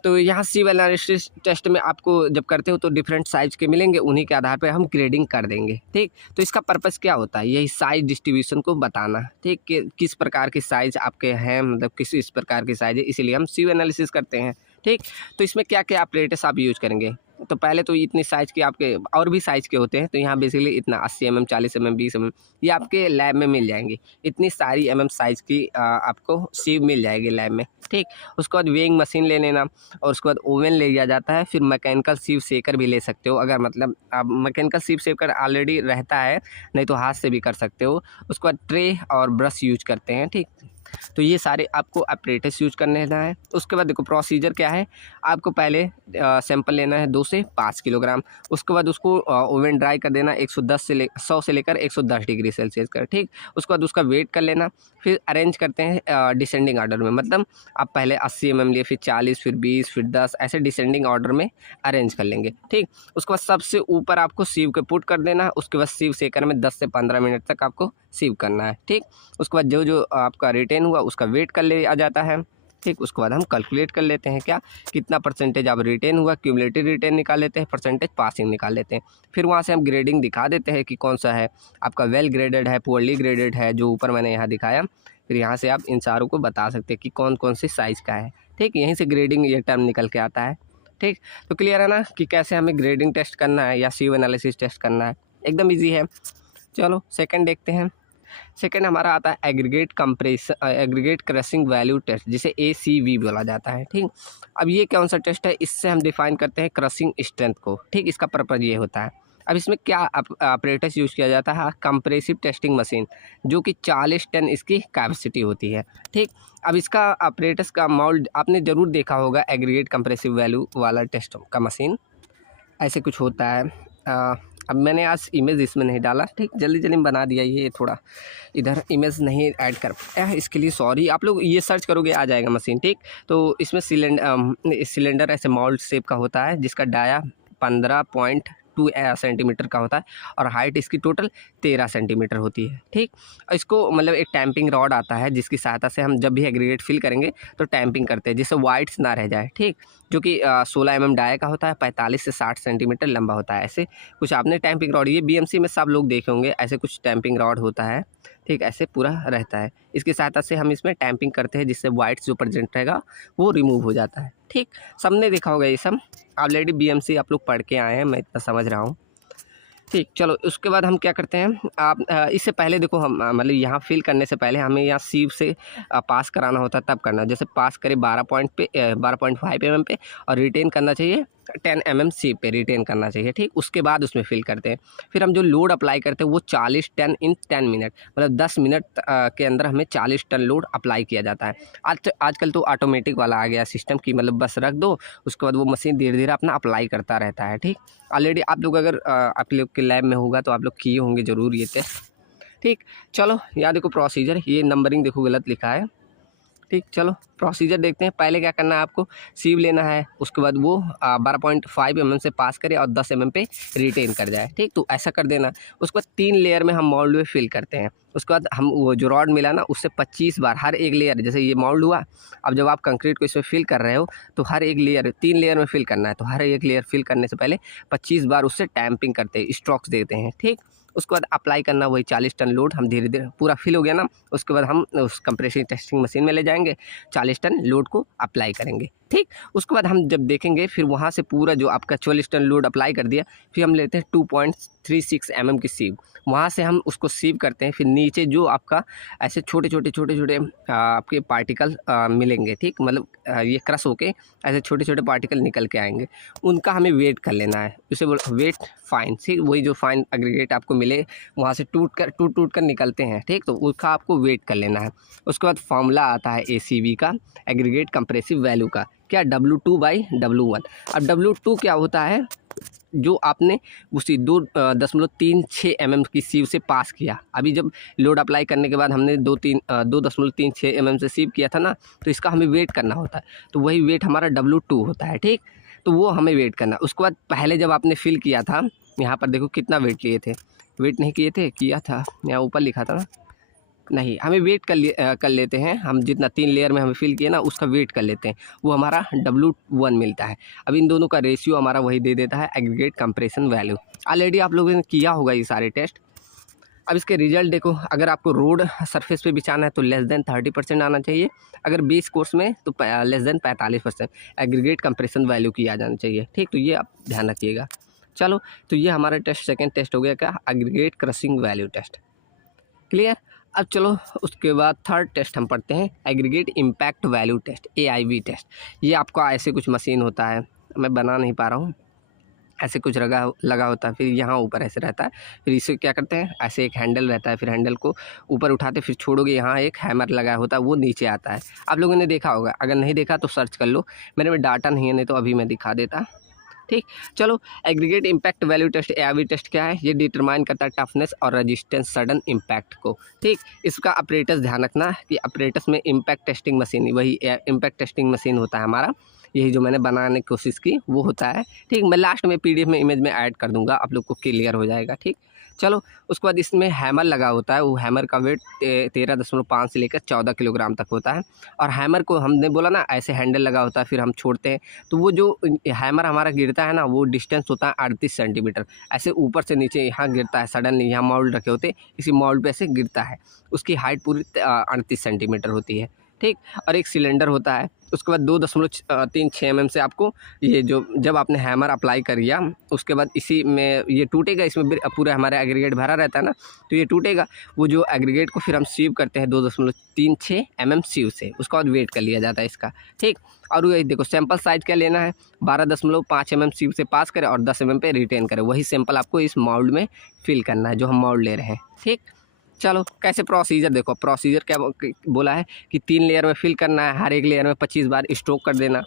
तो यहाँ सीव एनालिसिस टेस्ट में आपको जब करते हो तो डिफरेंट साइज़ के मिलेंगे, उन्हीं के आधार पे हम ग्रेडिंग कर देंगे। ठीक, तो इसका पर्पस क्या होता है, यही साइज डिस्ट्रीब्यूशन को बताना। ठीक, कि किस प्रकार की साइज़ आपके हैं, मतलब किस इस प्रकार की साइज़ है, इसीलिए हम सीव एनालिसिस करते हैं। ठीक, तो इसमें क्या क्या ऑपरेटर्स आप यूज करेंगे, तो पहले तो इतनी साइज़ के आपके और भी साइज़ के होते हैं, तो यहाँ बेसिकली इतना 80 mm, 40 mm, 20 mm ये आपके लैब में मिल जाएंगी। इतनी सारी साइज़ की आपको सीव मिल जाएगी लैब में। ठीक, उसके बाद वेइंग मशीन ले लेना, और उसके बाद ओवन ले लिया जाता है। फिर मैकेनिकल सीव सेकर भी ले सकते हो, अगर मतलब आप मैकेनिकल सीव सेकर ऑलरेडी रहता है, नहीं तो हाथ से भी कर सकते हो। उसके बाद ट्रे और ब्रश यूज करते हैं। ठीक, तो ये सारे आपको अपरेटस यूज करने लेना है। उसके बाद देखो प्रोसीजर क्या है, आपको पहले सैंपल लेना है 2 से 5 किलोग्राम। उसके बाद उसको ओवन ड्राई कर देना 100 से लेकर 110 डिग्री सेल्सियस का। ठीक, उसके बाद उसका वेट कर लेना। फिर अरेंज करते हैं डिसेंडिंग ऑर्डर में, मतलब आप पहले 80 mm लिए, फिर 40, फिर 20, फिर 10, ऐसे डिसेंडिंग ऑर्डर में अरेंज कर लेंगे। ठीक, उसके बाद सबसे ऊपर आपको सीव के पुट कर देना। उसके बाद सीव सेकर में 10 से 15 मिनट तक आपको सीव करना है। ठीक, उसके बाद जो जो आपका रिटेन हुआ उसका वेट कर लिया जाता है। ठीक, उसके बाद हम कैलकुलेट कर लेते हैं क्या, कितना परसेंटेज आप रिटेन हुआ, क्यूमुलेटिव रिटेन निकाल लेते हैं, परसेंटेज पासिंग निकाल लेते हैं। फिर वहाँ से हम ग्रेडिंग दिखा देते हैं कि कौन सा है आपका वेल ग्रेडेड है, पुअरली ग्रेडेड है, जो ऊपर मैंने यहाँ दिखाया। फिर यहाँ से आप इन सारों को बता सकते हैं कि कौन कौन से साइज़ का है। ठीक, यहीं से ग्रेडिंग ये टर्म निकल के आता है। ठीक, तो क्लियर है ना कि कैसे हमें ग्रेडिंग टेस्ट करना है या सीव एनालिसिस टेस्ट करना है, एकदम ईजी है। चलो सेकंड देखते हैं। सेकंड हमारा आता है एग्रीगेट क्रशिंग वैल्यू टेस्ट, जिसे ACV बोला जाता है। ठीक, अब ये कौन सा टेस्ट है, इससे हम डिफाइन करते हैं क्रशिंग स्ट्रेंथ को। ठीक, इसका पर्पज़ ये होता है। अब इसमें क्या ऑपरेटर्स यूज़ किया जाता है, कंप्रेसिव टेस्टिंग मशीन, जो कि 40 टन इसकी कैपेसिटी होती है। ठीक, अब इसका ऑपरेटर्स का मॉडल आपने ज़रूर देखा होगा, एग्रीगेट कंप्रेसिव वैल्यू वाला टेस्ट का मशीन ऐसे कुछ होता है। अब मैंने आज इमेज इसमें नहीं डाला। ठीक, जल्दी जल्दी में बना दिया, ये थोड़ा इधर इमेज नहीं ऐड कर पाया है, इसके लिए सॉरी। आप लोग ये सर्च करोगे आ जाएगा मशीन। ठीक, तो इसमें सिलेंडर ऐसे माउल्ट शेप का होता है, जिसका डाया 15.2 सेंटीमीटर का होता है, और हाइट इसकी टोटल 13 सेंटीमीटर होती है। ठीक, इसको मतलब एक टैंपिंग रॉड आता है, जिसकी सहायता से हम जब भी एग्रीगेट फिल करेंगे तो टैंपिंग करते हैं, जिससे वाइट्स ना रह जाए। ठीक, जो कि 16 mm डाया का होता है, 45 से 60 सेंटीमीटर लंबा होता है। ऐसे कुछ आपने टैंपिंग रॉड, ये BMC में सब लोग देखे होंगे, ऐसे कुछ टैंपिंग रॉड होता है। ठीक, ऐसे पूरा रहता है, इसकी सहायता से हम इसमें टैंपिंग करते हैं, जिससे वाइट्स जो प्रेजेंट रहेगा वो रिमूव हो जाता है। ठीक, सबने देखा होगा ये सब, ऑलरेडी BMC आप लोग पढ़ के आए हैं, मैं इतना समझ रहा हूँ। ठीक, चलो उसके बाद हम क्या करते हैं, आप इससे पहले देखो हम मतलब यहाँ फिल करने से पहले हमें यहाँ सीव से पास कराना होता है, तब करना। जैसे पास करें 12.5 mm पे, और रिटेन करना चाहिए 10 mm सीव पे रिटेन करना चाहिए। ठीक, उसके बाद उसमें फिल करते हैं। फिर हम जो लोड अप्लाई करते हैं वो 40 टन इन 10 मिनट, मतलब 10 मिनट के अंदर हमें 40 टन लोड अप्लाई किया जाता है। आजकल तो ऑटोमेटिक वाला आ गया सिस्टम की, मतलब बस रख दो, उसके बाद वो मशीन धीरे धीरे अपना अप्लाई करता रहता है। ठीक, ऑलरेडी आप लोग अगर आप लोग के लैब में होगा तो आप लोग किए होंगे ज़रूर ये टेस्ट। ठीक, चलो यहाँ देखो प्रोसीजर, ये नंबरिंग देखो गलत लिखा है। ठीक, चलो प्रोसीजर देखते हैं। पहले क्या करना है, आपको सीव लेना है, उसके बाद वो 12.5 mm से पास करे और 10 mm पे रिटेन कर जाए। ठीक, तो ऐसा कर देना। उसके बाद 3 लेयर में हम मोल्ड में फिल करते हैं। उसके बाद हम वो जो रॉड मिला ना, उससे 25 बार हर एक लेयर, जैसे ये मोल्ड हुआ, अब जब आप कंक्रीट को इसमें फिल कर रहे हो तो हर एक लेयर 3 लेयर में फिल करना है, तो हर एक लेयर फिल करने से पहले 25 बार उससे टैंपिंग करते हैं, स्ट्रोक्स देते हैं। ठीक, उसके बाद अप्लाई करना वही 40 टन लोड, हम धीरे धीरे पूरा फिल हो गया ना, उसके बाद हम उस कंप्रेसिव टेस्टिंग मशीन में ले जाएंगे, 40 टन लोड को अप्लाई करेंगे। ठीक, उसके बाद हम जब देखेंगे, फिर वहाँ से पूरा जो आपका 40 टन लोड अप्लाई कर दिया, फिर हम लेते हैं 2.36 mm की सीव, वहाँ से हम उसको सीव करते हैं। फिर नीचे जो आपका ऐसे छोटे छोटे आपके पार्टिकल मिलेंगे। ठीक, मतलब ये क्रश होके ऐसे छोटे छोटे पार्टिकल निकल के आएंगे, उनका हमें वेट कर लेना है, उसे वेट फाइन। ठीक, वही जो फाइन एग्रीगेट आपको मिले वहाँ से टूट कर निकलते हैं। ठीक, तो उसका आपको वेट कर लेना है। उसके बाद फॉर्मूला आता है ACV का, एग्रीगेट कंप्रेसिव वैल्यू का, क्या W2/W1। अब W2 क्या होता है, जो आपने उसी 2.36 mm की सीव से पास किया। अभी जब लोड अप्लाई करने के बाद हमने 2.36 mm से सीव किया था ना, तो इसका हमें वेट करना होता है, तो वही वेट हमारा W2 होता है, ठीक। तो वो हमें वेट करना। उसके बाद पहले जब आपने फिल किया था, यहाँ पर देखो कितना वेट लिए थे, वेट नहीं किए थे, किया था, यहाँ ऊपर लिखा था ना, नहीं, हमें वेट कर लेते हैं, हम जितना 3 लेयर में हमें फिल किया ना उसका वेट कर लेते हैं, वो हमारा W1 मिलता है। अब इन दोनों का रेशियो हमारा वही दे देता है एग्रीगेट कंप्रेशन वैल्यू। ऑलरेडी आप लोगों ने किया होगा ये सारे टेस्ट। अब इसके रिजल्ट देखो, अगर आपको रोड सरफेस पे बिछाना है तो लेस देन 30% आना चाहिए, अगर बेस कोर्स में तो less than 45% aggregate compression value की आ जाना चाहिए, ठीक। तो ये आप ध्यान रखिएगा। चलो, तो ये हमारा टेस्ट सेकेंड टेस्ट हो गया क्या, aggregate crushing value test, clear. अब चलो उसके बाद थर्ड टेस्ट हम पढ़ते हैं, aggregate impact value test, AIV test. ये आपका ऐसे कुछ मशीन होता है, मैं बना नहीं पा रहा हूँ, ऐसे कुछ लगा होता है, फिर यहाँ ऊपर ऐसे रहता है, फिर इसे क्या करते हैं, ऐसे एक हैंडल रहता है, फिर हैंडल को ऊपर उठाते फिर छोड़ोगे, यहाँ एक हैमर लगा होता है, वो नीचे आता है। आप लोगों ने देखा होगा, अगर नहीं देखा तो सर्च कर लो, मेरे में डाटा नहीं है, नहीं तो अभी मैं दिखा देता, ठीक। चलो, aggregate impact value test, AIV test क्या है, ये डिटरमाइन करता है टफनेस और रेजिस्टेंस सडन इम्पैक्ट को, ठीक। इसका अपरेटस ध्यान रखना कि अपरेटस में इम्पैक्ट टेस्टिंग मशीन, वही इम्पैक्ट टेस्टिंग मशीन होता है हमारा, यही जो मैंने बनाने की कोशिश की वो होता है, ठीक। मैं लास्ट में PDF में इमेज में ऐड कर दूंगा, आप लोग को क्लियर हो जाएगा, ठीक। चलो, उसके बाद इसमें हैमर लगा होता है, वो हैमर का वेट 13.5 से लेकर 14 किलोग्राम तक होता है। और हैमर को हमने बोला ना ऐसे हैंडल लगा होता है, फिर हम छोड़ते हैं, तो वो जो हैमर हमारा गिरता है ना, वो डिस्टेंस होता है 38 सेंटीमीटर, ऐसे ऊपर से नीचे यहाँ गिरता है सडनली, यहाँ मोल्ड रखे होते, इसी मोल्ड पे ऐसे गिरता है, उसकी हाइट पूरी 38 सेंटीमीटर होती है, ठीक। और एक सिलेंडर होता है, उसके बाद 2.36 mm से आपको ये जो जब आपने हैमर अप्लाई कर दिया उसके बाद इसी में ये टूटेगा, इसमें पूरा हमारा एग्रीगेट भरा रहता है ना, तो ये टूटेगा, वो जो एग्रीगेट को फिर हम सीव करते हैं 2.36 mm सीव से, उसके बाद वेट कर लिया जाता है इसका, ठीक। और ये देखो सैंपल साइज क्या लेना है, 12.5 mm सीव से पास करें और 10 mm पे रिटेन करें, वही सैंपल आपको इस मोल्ड में फिल करना है जो हम मोल्ड ले रहे हैं, ठीक। चलो, कैसे प्रोसीजर देखो, प्रोसीजर क्या बोला है कि 3 लेयर में फिल करना है, हर एक लेयर में 25 बार स्ट्रोक कर देना,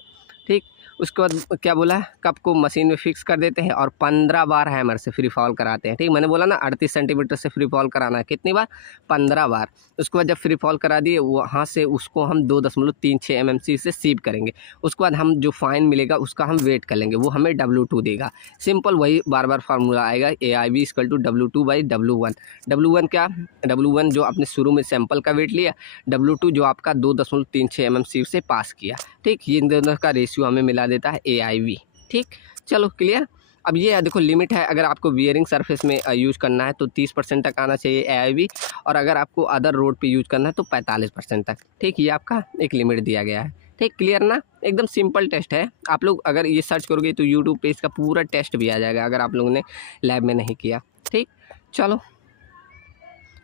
ठीक। उसके बाद क्या बोला है, कप को मशीन में फिक्स कर देते हैं और 15 बार हैमर से फ्री फॉल कराते हैं, ठीक। मैंने बोला ना 38 सेंटीमीटर से फ्री फॉल कराना है, कितनी बार, 15 बार। उसके बाद जब फ्री फॉल करा दिए वहाँ से उसको हम 2.36 mm से सीव करेंगे, उसके बाद हम जो फाइन मिलेगा उसका हम वेट कर लेंगे, वो हमें W2 देगा। सिंपल वही बार बार फार्मूला आएगा, AIV = W2/W1। W1 क्या, W1 जो आपने शुरू में सैंपल का वेट लिया, W2 जो आपका 2.36 mm सीव से पास किया, ठीक। ये इन दोनों का रेशियो हमें मिला देता है AIV, ठीक। चलो, क्लियर। अब ये देखो लिमिट है, अगर आपको बियरिंग सरफेस में यूज़ करना है तो 30% तक आना चाहिए AIV, और अगर आपको अदर रोड पे यूज़ करना है तो 45% तक, ठीक। ये आपका एक लिमिट दिया गया है, ठीक। क्लियर ना, एकदम सिंपल टेस्ट है, आप लोग अगर ये सर्च करोगे तो यूट्यूब पे इसका पूरा टेस्ट भी आ जाएगा अगर आप लोगों ने लैब में नहीं किया, ठीक। चलो,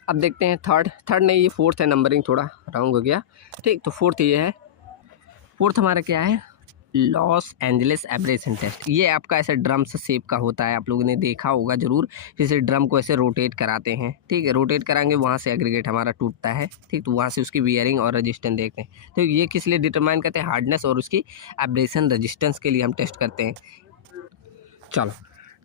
अब देखते हैं थर्ड नहीं, ये फोर्थ है, नंबरिंग थोड़ा रॉन्ग हो गया, ठीक। तो फोर्थ ये है, फोर्थ हमारा क्या है, लॉस एंजलिस एब्रेशन टेस्ट। ये आपका ऐसे ड्रम से शेप का होता है, आप लोगों ने देखा होगा जरूर, जैसे ड्रम को ऐसे रोटेट कराते हैं, ठीक है। रोटेट कराएंगे वहाँ से एग्रीगेट हमारा टूटता है, ठीक। तो वहाँ से उसकी बियरिंग और रेजिस्टेंस देखते हैं, तो ये किस लिए डिटरमाइन करते हैं, हार्डनेस और उसकी एब्रेशन रेजिस्टेंस के लिए हम टेस्ट करते हैं। चलो,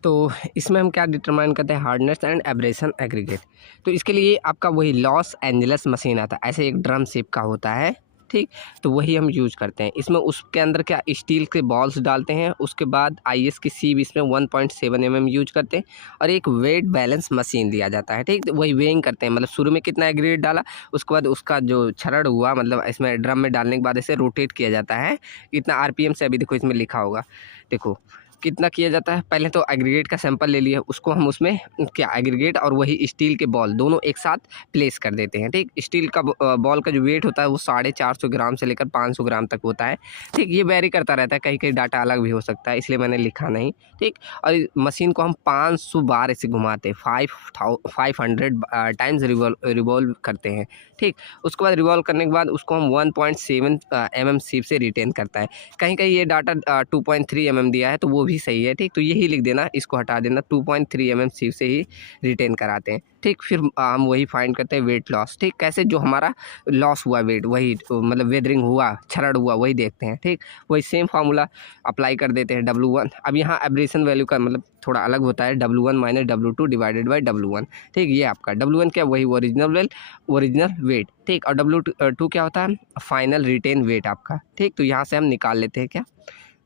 तो इसमें हम क्या डिटरमाइन करते हैं, हार्डनेस एंड एब्रेशन एग्रीगेट। तो इसके लिए आपका वही लॉस एंजलिस मशीन आता है, ऐसे एक ड्रम शेप का होता है, ठीक। तो वही हम यूज़ करते हैं, इसमें उसके अंदर क्या स्टील के बॉल्स डालते हैं, उसके बाद IS की सीव इसमें 1.7 mm यूज करते हैं, और एक वेट बैलेंस मशीन दिया जाता है, ठीक। तो वही वेइंग करते हैं, मतलब शुरू में कितना एग्रीगेट डाला, उसके बाद उसका जो छरड़ हुआ, मतलब इसमें ड्रम में डालने के बाद इसे रोटेट किया जाता है, कितना RPM से, अभी देखो इसमें लिखा होगा, देखो कितना किया जाता है। पहले तो एग्रीगेट का सैंपल ले लिया, उसको हम उसमें क्या एग्रीगेट और वही स्टील के बॉल दोनों एक साथ प्लेस कर देते हैं, ठीक। स्टील का बॉल का जो वेट होता है वो 450 ग्राम से लेकर 500 ग्राम तक होता है, ठीक। ये वेरी करता रहता है, कहीं कहीं डाटा अलग भी हो सकता है, इसलिए मैंने लिखा नहीं, ठीक। और मशीन को हम 500 बार ऐसे घुमाते हैं, 500 टाइम्स रिवॉल्व करते हैं, ठीक। उसके बाद रिवॉल्व करने के बाद उसको हम 1.7 mm सीप से रिटेन करता है, कहीं कहीं ये डाटा 2.3 mm दिया है, तो वो भी सही है, ठीक। तो यही लिख देना, इसको हटा देना, 2.3 mm सिर्फ से ही रिटेन कराते हैं, ठीक। फिर हम वही फाइंड करते हैं वेट लॉस, ठीक। कैसे, जो हमारा लॉस हुआ वेट, वही मतलब वेदरिंग हुआ, छरड़ हुआ, वही देखते हैं, ठीक। वही सेम फार्मूला अप्लाई कर देते हैं W1। अब यहाँ एब्रेशन वैल्यू का मतलब थोड़ा अलग होता है, W1 minus W2 divided by W1, ठीक। ये आपका W1 क्या, वही ओरिजिनल वेट, ठीक। और W2 क्या होता है, फाइनल रिटेन वेट आपका, ठीक। तो यहाँ से हम निकाल लेते हैं क्या,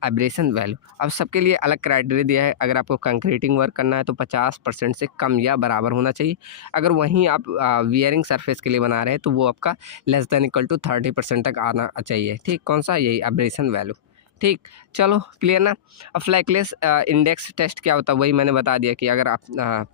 एब्रेशन वैल्यू। अब सबके लिए अलग क्राइटेरिया दिया है। अगर आपको कंक्रीटिंग वर्क करना है तो 50% से कम या बराबर होना चाहिए। अगर वहीं आप वियरिंग सरफेस के लिए बना रहे हैं तो वो आपका लेस देन इक्वल टू 30% तक आना चाहिए, ठीक। कौन सा, यही एब्रेशन वैल्यू, ठीक। चलो क्लियर ना। अब फ्लैकलेस इंडेक्स टेस्ट क्या होता है, वही मैंने बता दिया कि अगर आप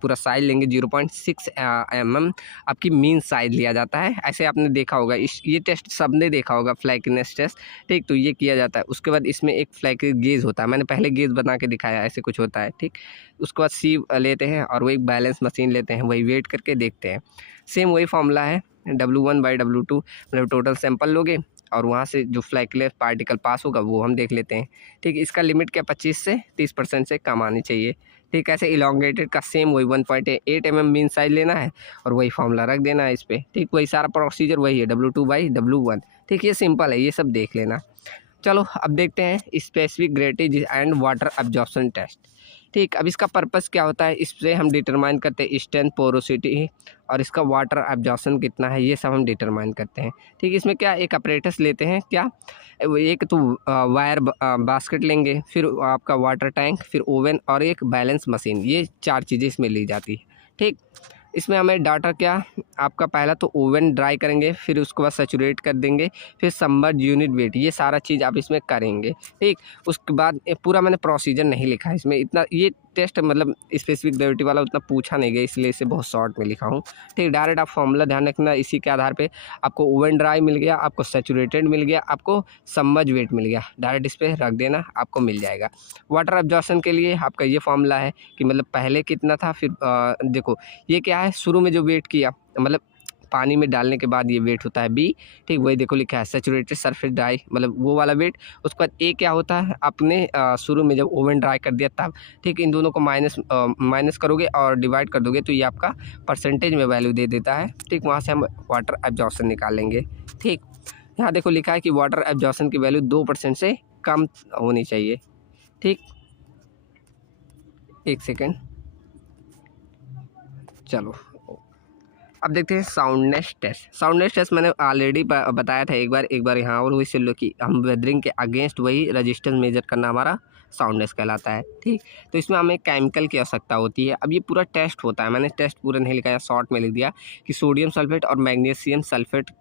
पूरा साइज लेंगे 0.6 mm आपकी मीन साइज लिया जाता है। ऐसे आपने देखा होगा, ये टेस्ट सबने देखा होगा, फ्लैकनेस टेस्ट, ठीक। तो ये किया जाता है। उसके बाद इसमें एक फ्लैक गेज होता है, मैंने पहले गेज बना के दिखाया, ऐसे कुछ होता है, ठीक। उसके बाद सी लेते हैं और वो एक बैलेंस मशीन लेते हैं, वही वेट करके देखते हैं। सेम वही फॉर्मूला है, W1/W2 मतलब टोटल सैंपल लोगे और वहाँ से जो फ्लैकलेस पार्टिकल पास होगा वो हम देख लेते हैं, ठीक। इसका लिमिट क्या, 25 से 30% से कम आनी चाहिए, ठीक। ऐसे इलांगेटेड का सेम वही 1.8 mm मीन साइज लेना है और वही फॉर्मूला रख देना है इस पर, ठीक। वही सारा प्रोसीजर वही है, W2/W1, ठीक। ये सिंपल है, ये सब देख लेना। चलो अब देखते हैं specific gravity and water absorption test, ठीक। अब इसका पर्पस क्या होता है, इससे हम डिटरमाइन करते हैं स्ट्रेंथ, पोरोसिटी और इसका वाटर एब्जॉर्प्शन कितना है, ये सब हम डिटरमाइन करते हैं, ठीक। इसमें क्या, एक अपरेटस लेते हैं, क्या, एक तो वायर बास्केट लेंगे, फिर आपका वाटर टैंक, फिर ओवन और एक बैलेंस मशीन, ये 4 चीज़ें इसमें ली जाती है, ठीक। इसमें हमें डाटा क्या, आपका पहला तो ओवन ड्राई करेंगे, फिर उसके बाद सैचुरेट कर देंगे, फिर सबमर्ज यूनिट वेट, ये सारा चीज़ आप इसमें करेंगे, ठीक। उसके बाद पूरा मैंने प्रोसीजर नहीं लिखा है इसमें, इतना ये टेस्ट मतलब स्पेसिफिक ग्रेविटी वाला उतना पूछा नहीं गया, इसलिए इसे बहुत शॉर्ट में लिखा हूँ, ठीक। डायरेक्ट आप फॉर्मूला ध्यान रखना, इसी के आधार पे आपको ओवन ड्राई मिल गया, आपको सैचुरेटेड मिल गया, आपको सबमर्ज वेट मिल गया, डायरेक्ट इस पर रख देना, आपको मिल जाएगा। वाटर एब्जॉर्प्शन के लिए आपका ये फॉर्मूला है कि मतलब पहले कितना था, फिर देखो ये क्या है, शुरू में जो वेट किया मतलब पानी में डालने के बाद ये वेट होता है B, ठीक। वही देखो लिखा है सैचुरेटेड सरफेस ड्राई, मतलब वो वाला वेट। उसके बाद A क्या होता है, आपने शुरू में जब ओवन ड्राई कर दिया तब, ठीक। इन दोनों को माइनस करोगे और डिवाइड कर दोगे तो ये आपका परसेंटेज में वैल्यू दे देता है, ठीक। वहाँ से हम वाटर एब्जॉर्प्शन निकाल लेंगे, ठीक। यहाँ देखो लिखा है कि वाटर एब्जॉर्प्शन की वैल्यू 2% से कम होनी चाहिए, ठीक। एक सेकेंड, चलो अब देखते हैं साउंडनेस टेस्ट। साउंडनेस टेस्ट मैंने ऑलरेडी बताया था एक बार यहाँ, और वही लो कि हम वेदरिंग के अगेंस्ट वही रजिस्टेंस मेजर करना हमारा साउंडनेस कहलाता है, ठीक। तो इसमें हमें केमिकल की आवश्यकता होती है। अब ये पूरा टेस्ट होता है, मैंने टेस्ट पूरा नहीं लिखा है, शॉर्ट में लिख दिया कि सोडियम सल्फेट और मैग्नीशियम सल्फेट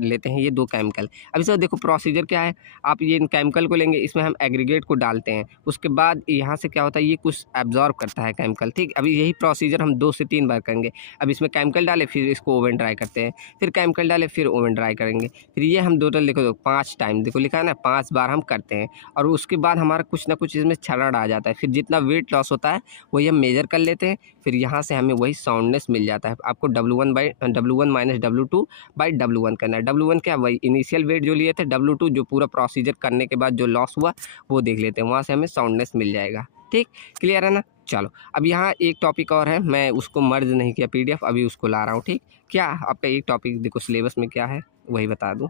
लेते हैं, ये 2 केमिकल। अब इसका देखो प्रोसीजर क्या है, आप ये केमिकल को लेंगे, इसमें हम एग्रीगेट को डालते हैं, उसके बाद यहाँ से क्या होता है, ये कुछ एब्जॉर्ब करता है केमिकल, ठीक। अभी यही प्रोसीजर हम 2 से 3 बार करेंगे। अब इसमें केमिकल डाले, फिर इसको ओवन ड्राई करते हैं, फिर केमिकल डाले, फिर ओवन ड्राई करेंगे, फिर ये हम टोटल देखो 5 टाइम देखो लिखा है ना, 5 बार हम करते हैं। और उसके बाद हमारा कुछ ना कुछ इसमें छरड़ आ जाता है, फिर जितना वेट लॉस होता है वही हम मेजर कर लेते हैं, फिर यहाँ से हमें वही साउंडनेस मिल जाता है। आपको W1 माइनस W2/W1 करना है। W1 क्या, वही इनिशियल वेट जो लिए थे, W2 जो पूरा प्रोसीजर करने के बाद जो लॉस हुआ वो देख लेते हैं, वहाँ से हमें साउंडनेस मिल जाएगा, ठीक। क्लियर है ना। चलो अब यहाँ एक टॉपिक और है, मैं उसको मर्ज नहीं किया PDF, अभी उसको ला रहा हूँ, ठीक। क्या आपका एक टॉपिक देखो सिलेबस में क्या है वही बता दूँ।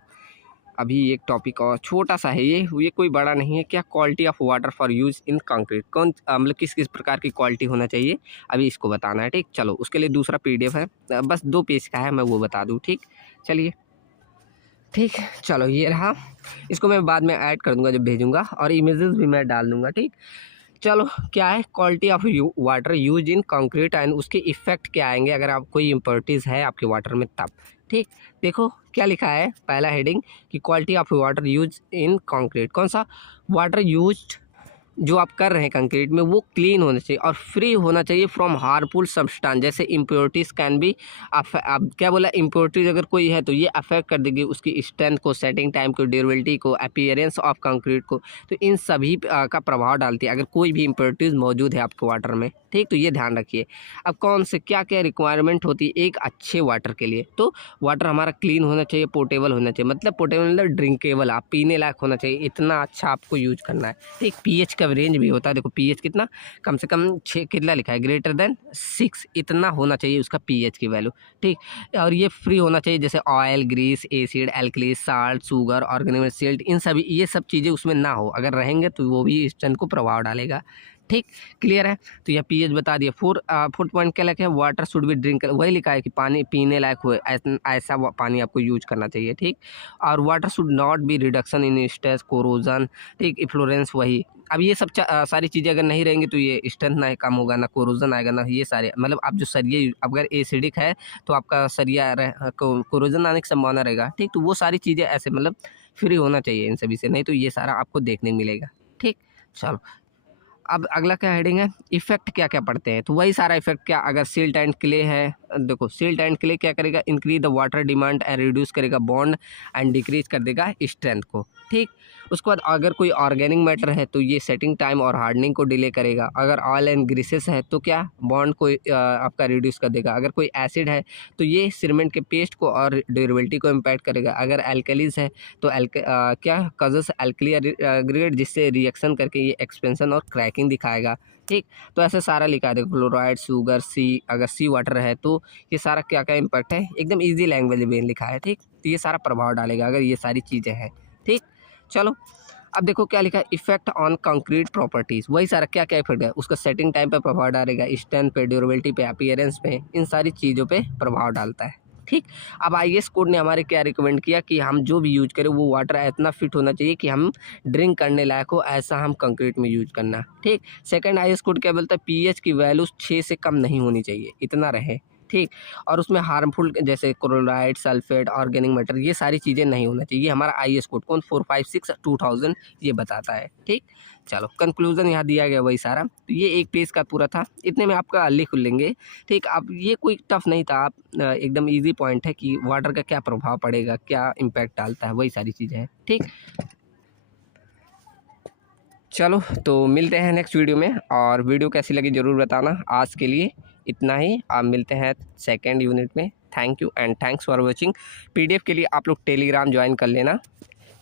अभी एक टॉपिक और छोटा सा है, ये कोई बड़ा नहीं है, क्या, quality of water for use in concrete, कौन मतलब किस किस प्रकार की क्वालिटी होना चाहिए, अभी इसको बताना है, ठीक। चलो उसके लिए दूसरा PDF है, बस 2 पेज का है, मैं वो बता दूँ, ठीक। चलिए ठीक, चलो ये रहा, इसको मैं बाद में ऐड कर दूंगा जब भेजूंगा, और इमेजेस भी मैं डाल दूंगा, ठीक। चलो क्या है, quality of water use in concrete and उसके इफेक्ट क्या आएंगे अगर आप कोई इम्प्योरिटीज़ है आपके वाटर में तब, ठीक। देखो क्या लिखा है, पहला हेडिंग कि quality of water use in concrete, कौन सा, वाटर यूज्ड जो आप कर रहे हैं कंक्रीट में वो क्लीन होना चाहिए और फ्री होना चाहिए फ्रॉम हार्मफुल सब्सटेंस, जैसे इम्प्योरिटीज़ कैन बी, अब क्या बोला, इम्प्योरिटीज़ अगर कोई है तो ये अफेक्ट कर देगी उसकी स्ट्रेंथ को, सेटिंग टाइम को, ड्यूरेबिलिटी को, अपीयरेंस ऑफ कंक्रीट को, तो इन सभी का प्रभाव डालती है अगर कोई भी इम्प्योरिटीज़ मौजूद है आपके वाटर में, ठीक। तो ये ध्यान रखिए। अब कौन से क्या क्या रिक्वायरमेंट होती है एक अच्छे वाटर के लिए, तो वाटर हमारा क्लीन होना चाहिए, पोर्टेबल होना चाहिए, मतलब पोर्टेबल मतलब ड्रिंकेबल, आप पीने लायक होना चाहिए, इतना अच्छा आपको यूज करना है, ठीक। pH का इसका रेंज भी होता है। देखो पीएच कितना, कम से कम 6 कितना लिखा है, ग्रेटर देन 6 इतना होना चाहिए उसका पीएच की वैल्यू, ठीक। और ये फ्री होना चाहिए, जैसे oil, grease, acid, alkali, salt, sugar, organic silt, इन सभी ये सब चीज़ें उसमें ना हो। अगर रहेंगे तो वो भी स्ट्रेंथ को प्रभाव डालेगा, ठीक। क्लियर है। तो यह पीएच बता दिया। फोर्थ पॉइंट क्या लिखा है, वाटर शुड बी ड्रिंक, वही लिखा है कि पानी पीने लायक हो, ऐसा पानी आपको यूज करना चाहिए, ठीक। और water should not be reduction in stress, corrosion, ठीक, इफ्लोरेंस, वही। अब ये सब सारी चीज़ें अगर नहीं रहेंगी तो ये स्ट्रेंथ ना कम होगा, ना कोरोजन आएगा, ना ये सारे, मतलब आप जो सरिये अगर एसिडिक है तो आपका सरिया कोरोजन आने की संभावना रहेगा, ठीक। तो वो सारी चीज़ें ऐसे मतलब फ्री होना चाहिए इन सभी से, नहीं तो ये सारा आपको देखने को मिलेगा, ठीक। चलो, अब अगला क्या हेडिंग है, इफेक्ट क्या क्या पढ़ते हैं। तो वही सारा इफेक्ट, क्या अगर सिल्ट एंड क्ले है, देखो सिल्ट एंड क्ले क्या करेगा, increase the water demand and reduce करेगा बॉन्ड एंड डिक्रीज कर देगा स्ट्रेंथ को, ठीक। उसके बाद अगर कोई ऑर्गेनिक मैटर है तो ये सेटिंग टाइम और हार्डनिंग को डिले करेगा। अगर ऑयल एंड ग्रीसेस है तो क्या बॉन्ड को आपका रिड्यूस कर देगा। अगर कोई एसिड है तो ये सीमेंट के पेस्ट को और ड्यूरेबिलिटी को इम्पैक्ट करेगा। अगर एल्कलीज है तो क्या कजस एल्कली एग्रीगेट, जिससे रिएक्शन करके ये एक्सपेंशन और क्रैकिंग दिखाएगा, ठीक। तो ऐसे सारा लिखा है, देखो क्लोराइड, शुगर, सी, अगर सी वाटर है तो ये सारा क्या क्या इम्पैक्ट है, एकदम इजी लैंग्वेज में लिखा है, ठीक। तो ये सारा प्रभाव डालेगा अगर ये सारी चीज़ें हैं, ठीक। चलो, अब देखो क्या लिखा है, इफेक्ट ऑन कंक्रीट प्रॉपर्टीज़, वही सारा क्या क्या इफेक्ट है, उसका सेटिंग टाइम पे प्रभाव डालेगा, स्ट्रेंथ पे, ड्यूरेबिलिटी पे, अपीयरेंस पे, इन सारी चीज़ों पे प्रभाव डालता है, ठीक। अब आईएएस कोड ने हमारे क्या रिकमेंड किया कि हम जो भी यूज करें वो वाटर इतना फिट होना चाहिए कि हम ड्रिंक करने लायक हो, ऐसा हम कंक्रीट में यूज करना, ठीक। सेकंड आईएएस कोड क्या बोलता है, पीएच की वैल्यू 6 से कम नहीं होनी चाहिए, इतना रहे, ठीक। और उसमें हार्मफुल जैसे क्लोराइड, सल्फेट, ऑर्गेनिक मैटर, ये सारी चीज़ें नहीं होना चाहिए। ये हमारा आईएएस कोड कौन 456/2000 ये बताता है, ठीक। चलो, कंक्लूजन यहाँ दिया गया वही सारा। तो ये एक पेज का पूरा था, इतने में आपका लिख लेंगे, ठीक। अब ये कोई टफ नहीं था, आप एकदम इजी पॉइंट है कि वाटर का क्या प्रभाव पड़ेगा, क्या इम्पैक्ट डालता है, वही सारी चीज़ें हैं, ठीक। चलो, तो मिलते हैं नेक्स्ट वीडियो में, और वीडियो कैसी लगी ज़रूर बताना। आज के लिए इतना ही, आप मिलते हैं सेकेंड यूनिट में। Thank you and thanks for watching. PDF के लिए आप लोग टेलीग्राम ज्वाइन कर लेना,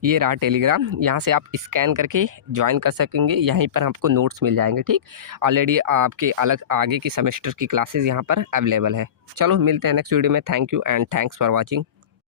ये रहा टेलीग्राम, यहाँ से आप स्कैन करके ज्वाइन कर सकेंगे, यहीं पर आपको नोट्स मिल जाएंगे, ठीक। ऑलरेडी आपके अलग आगे की सेमेस्टर की क्लासेस यहाँ पर अवेलेबल है। चलो, मिलते हैं नेक्स्ट वीडियो में। Thank you and thanks for watching.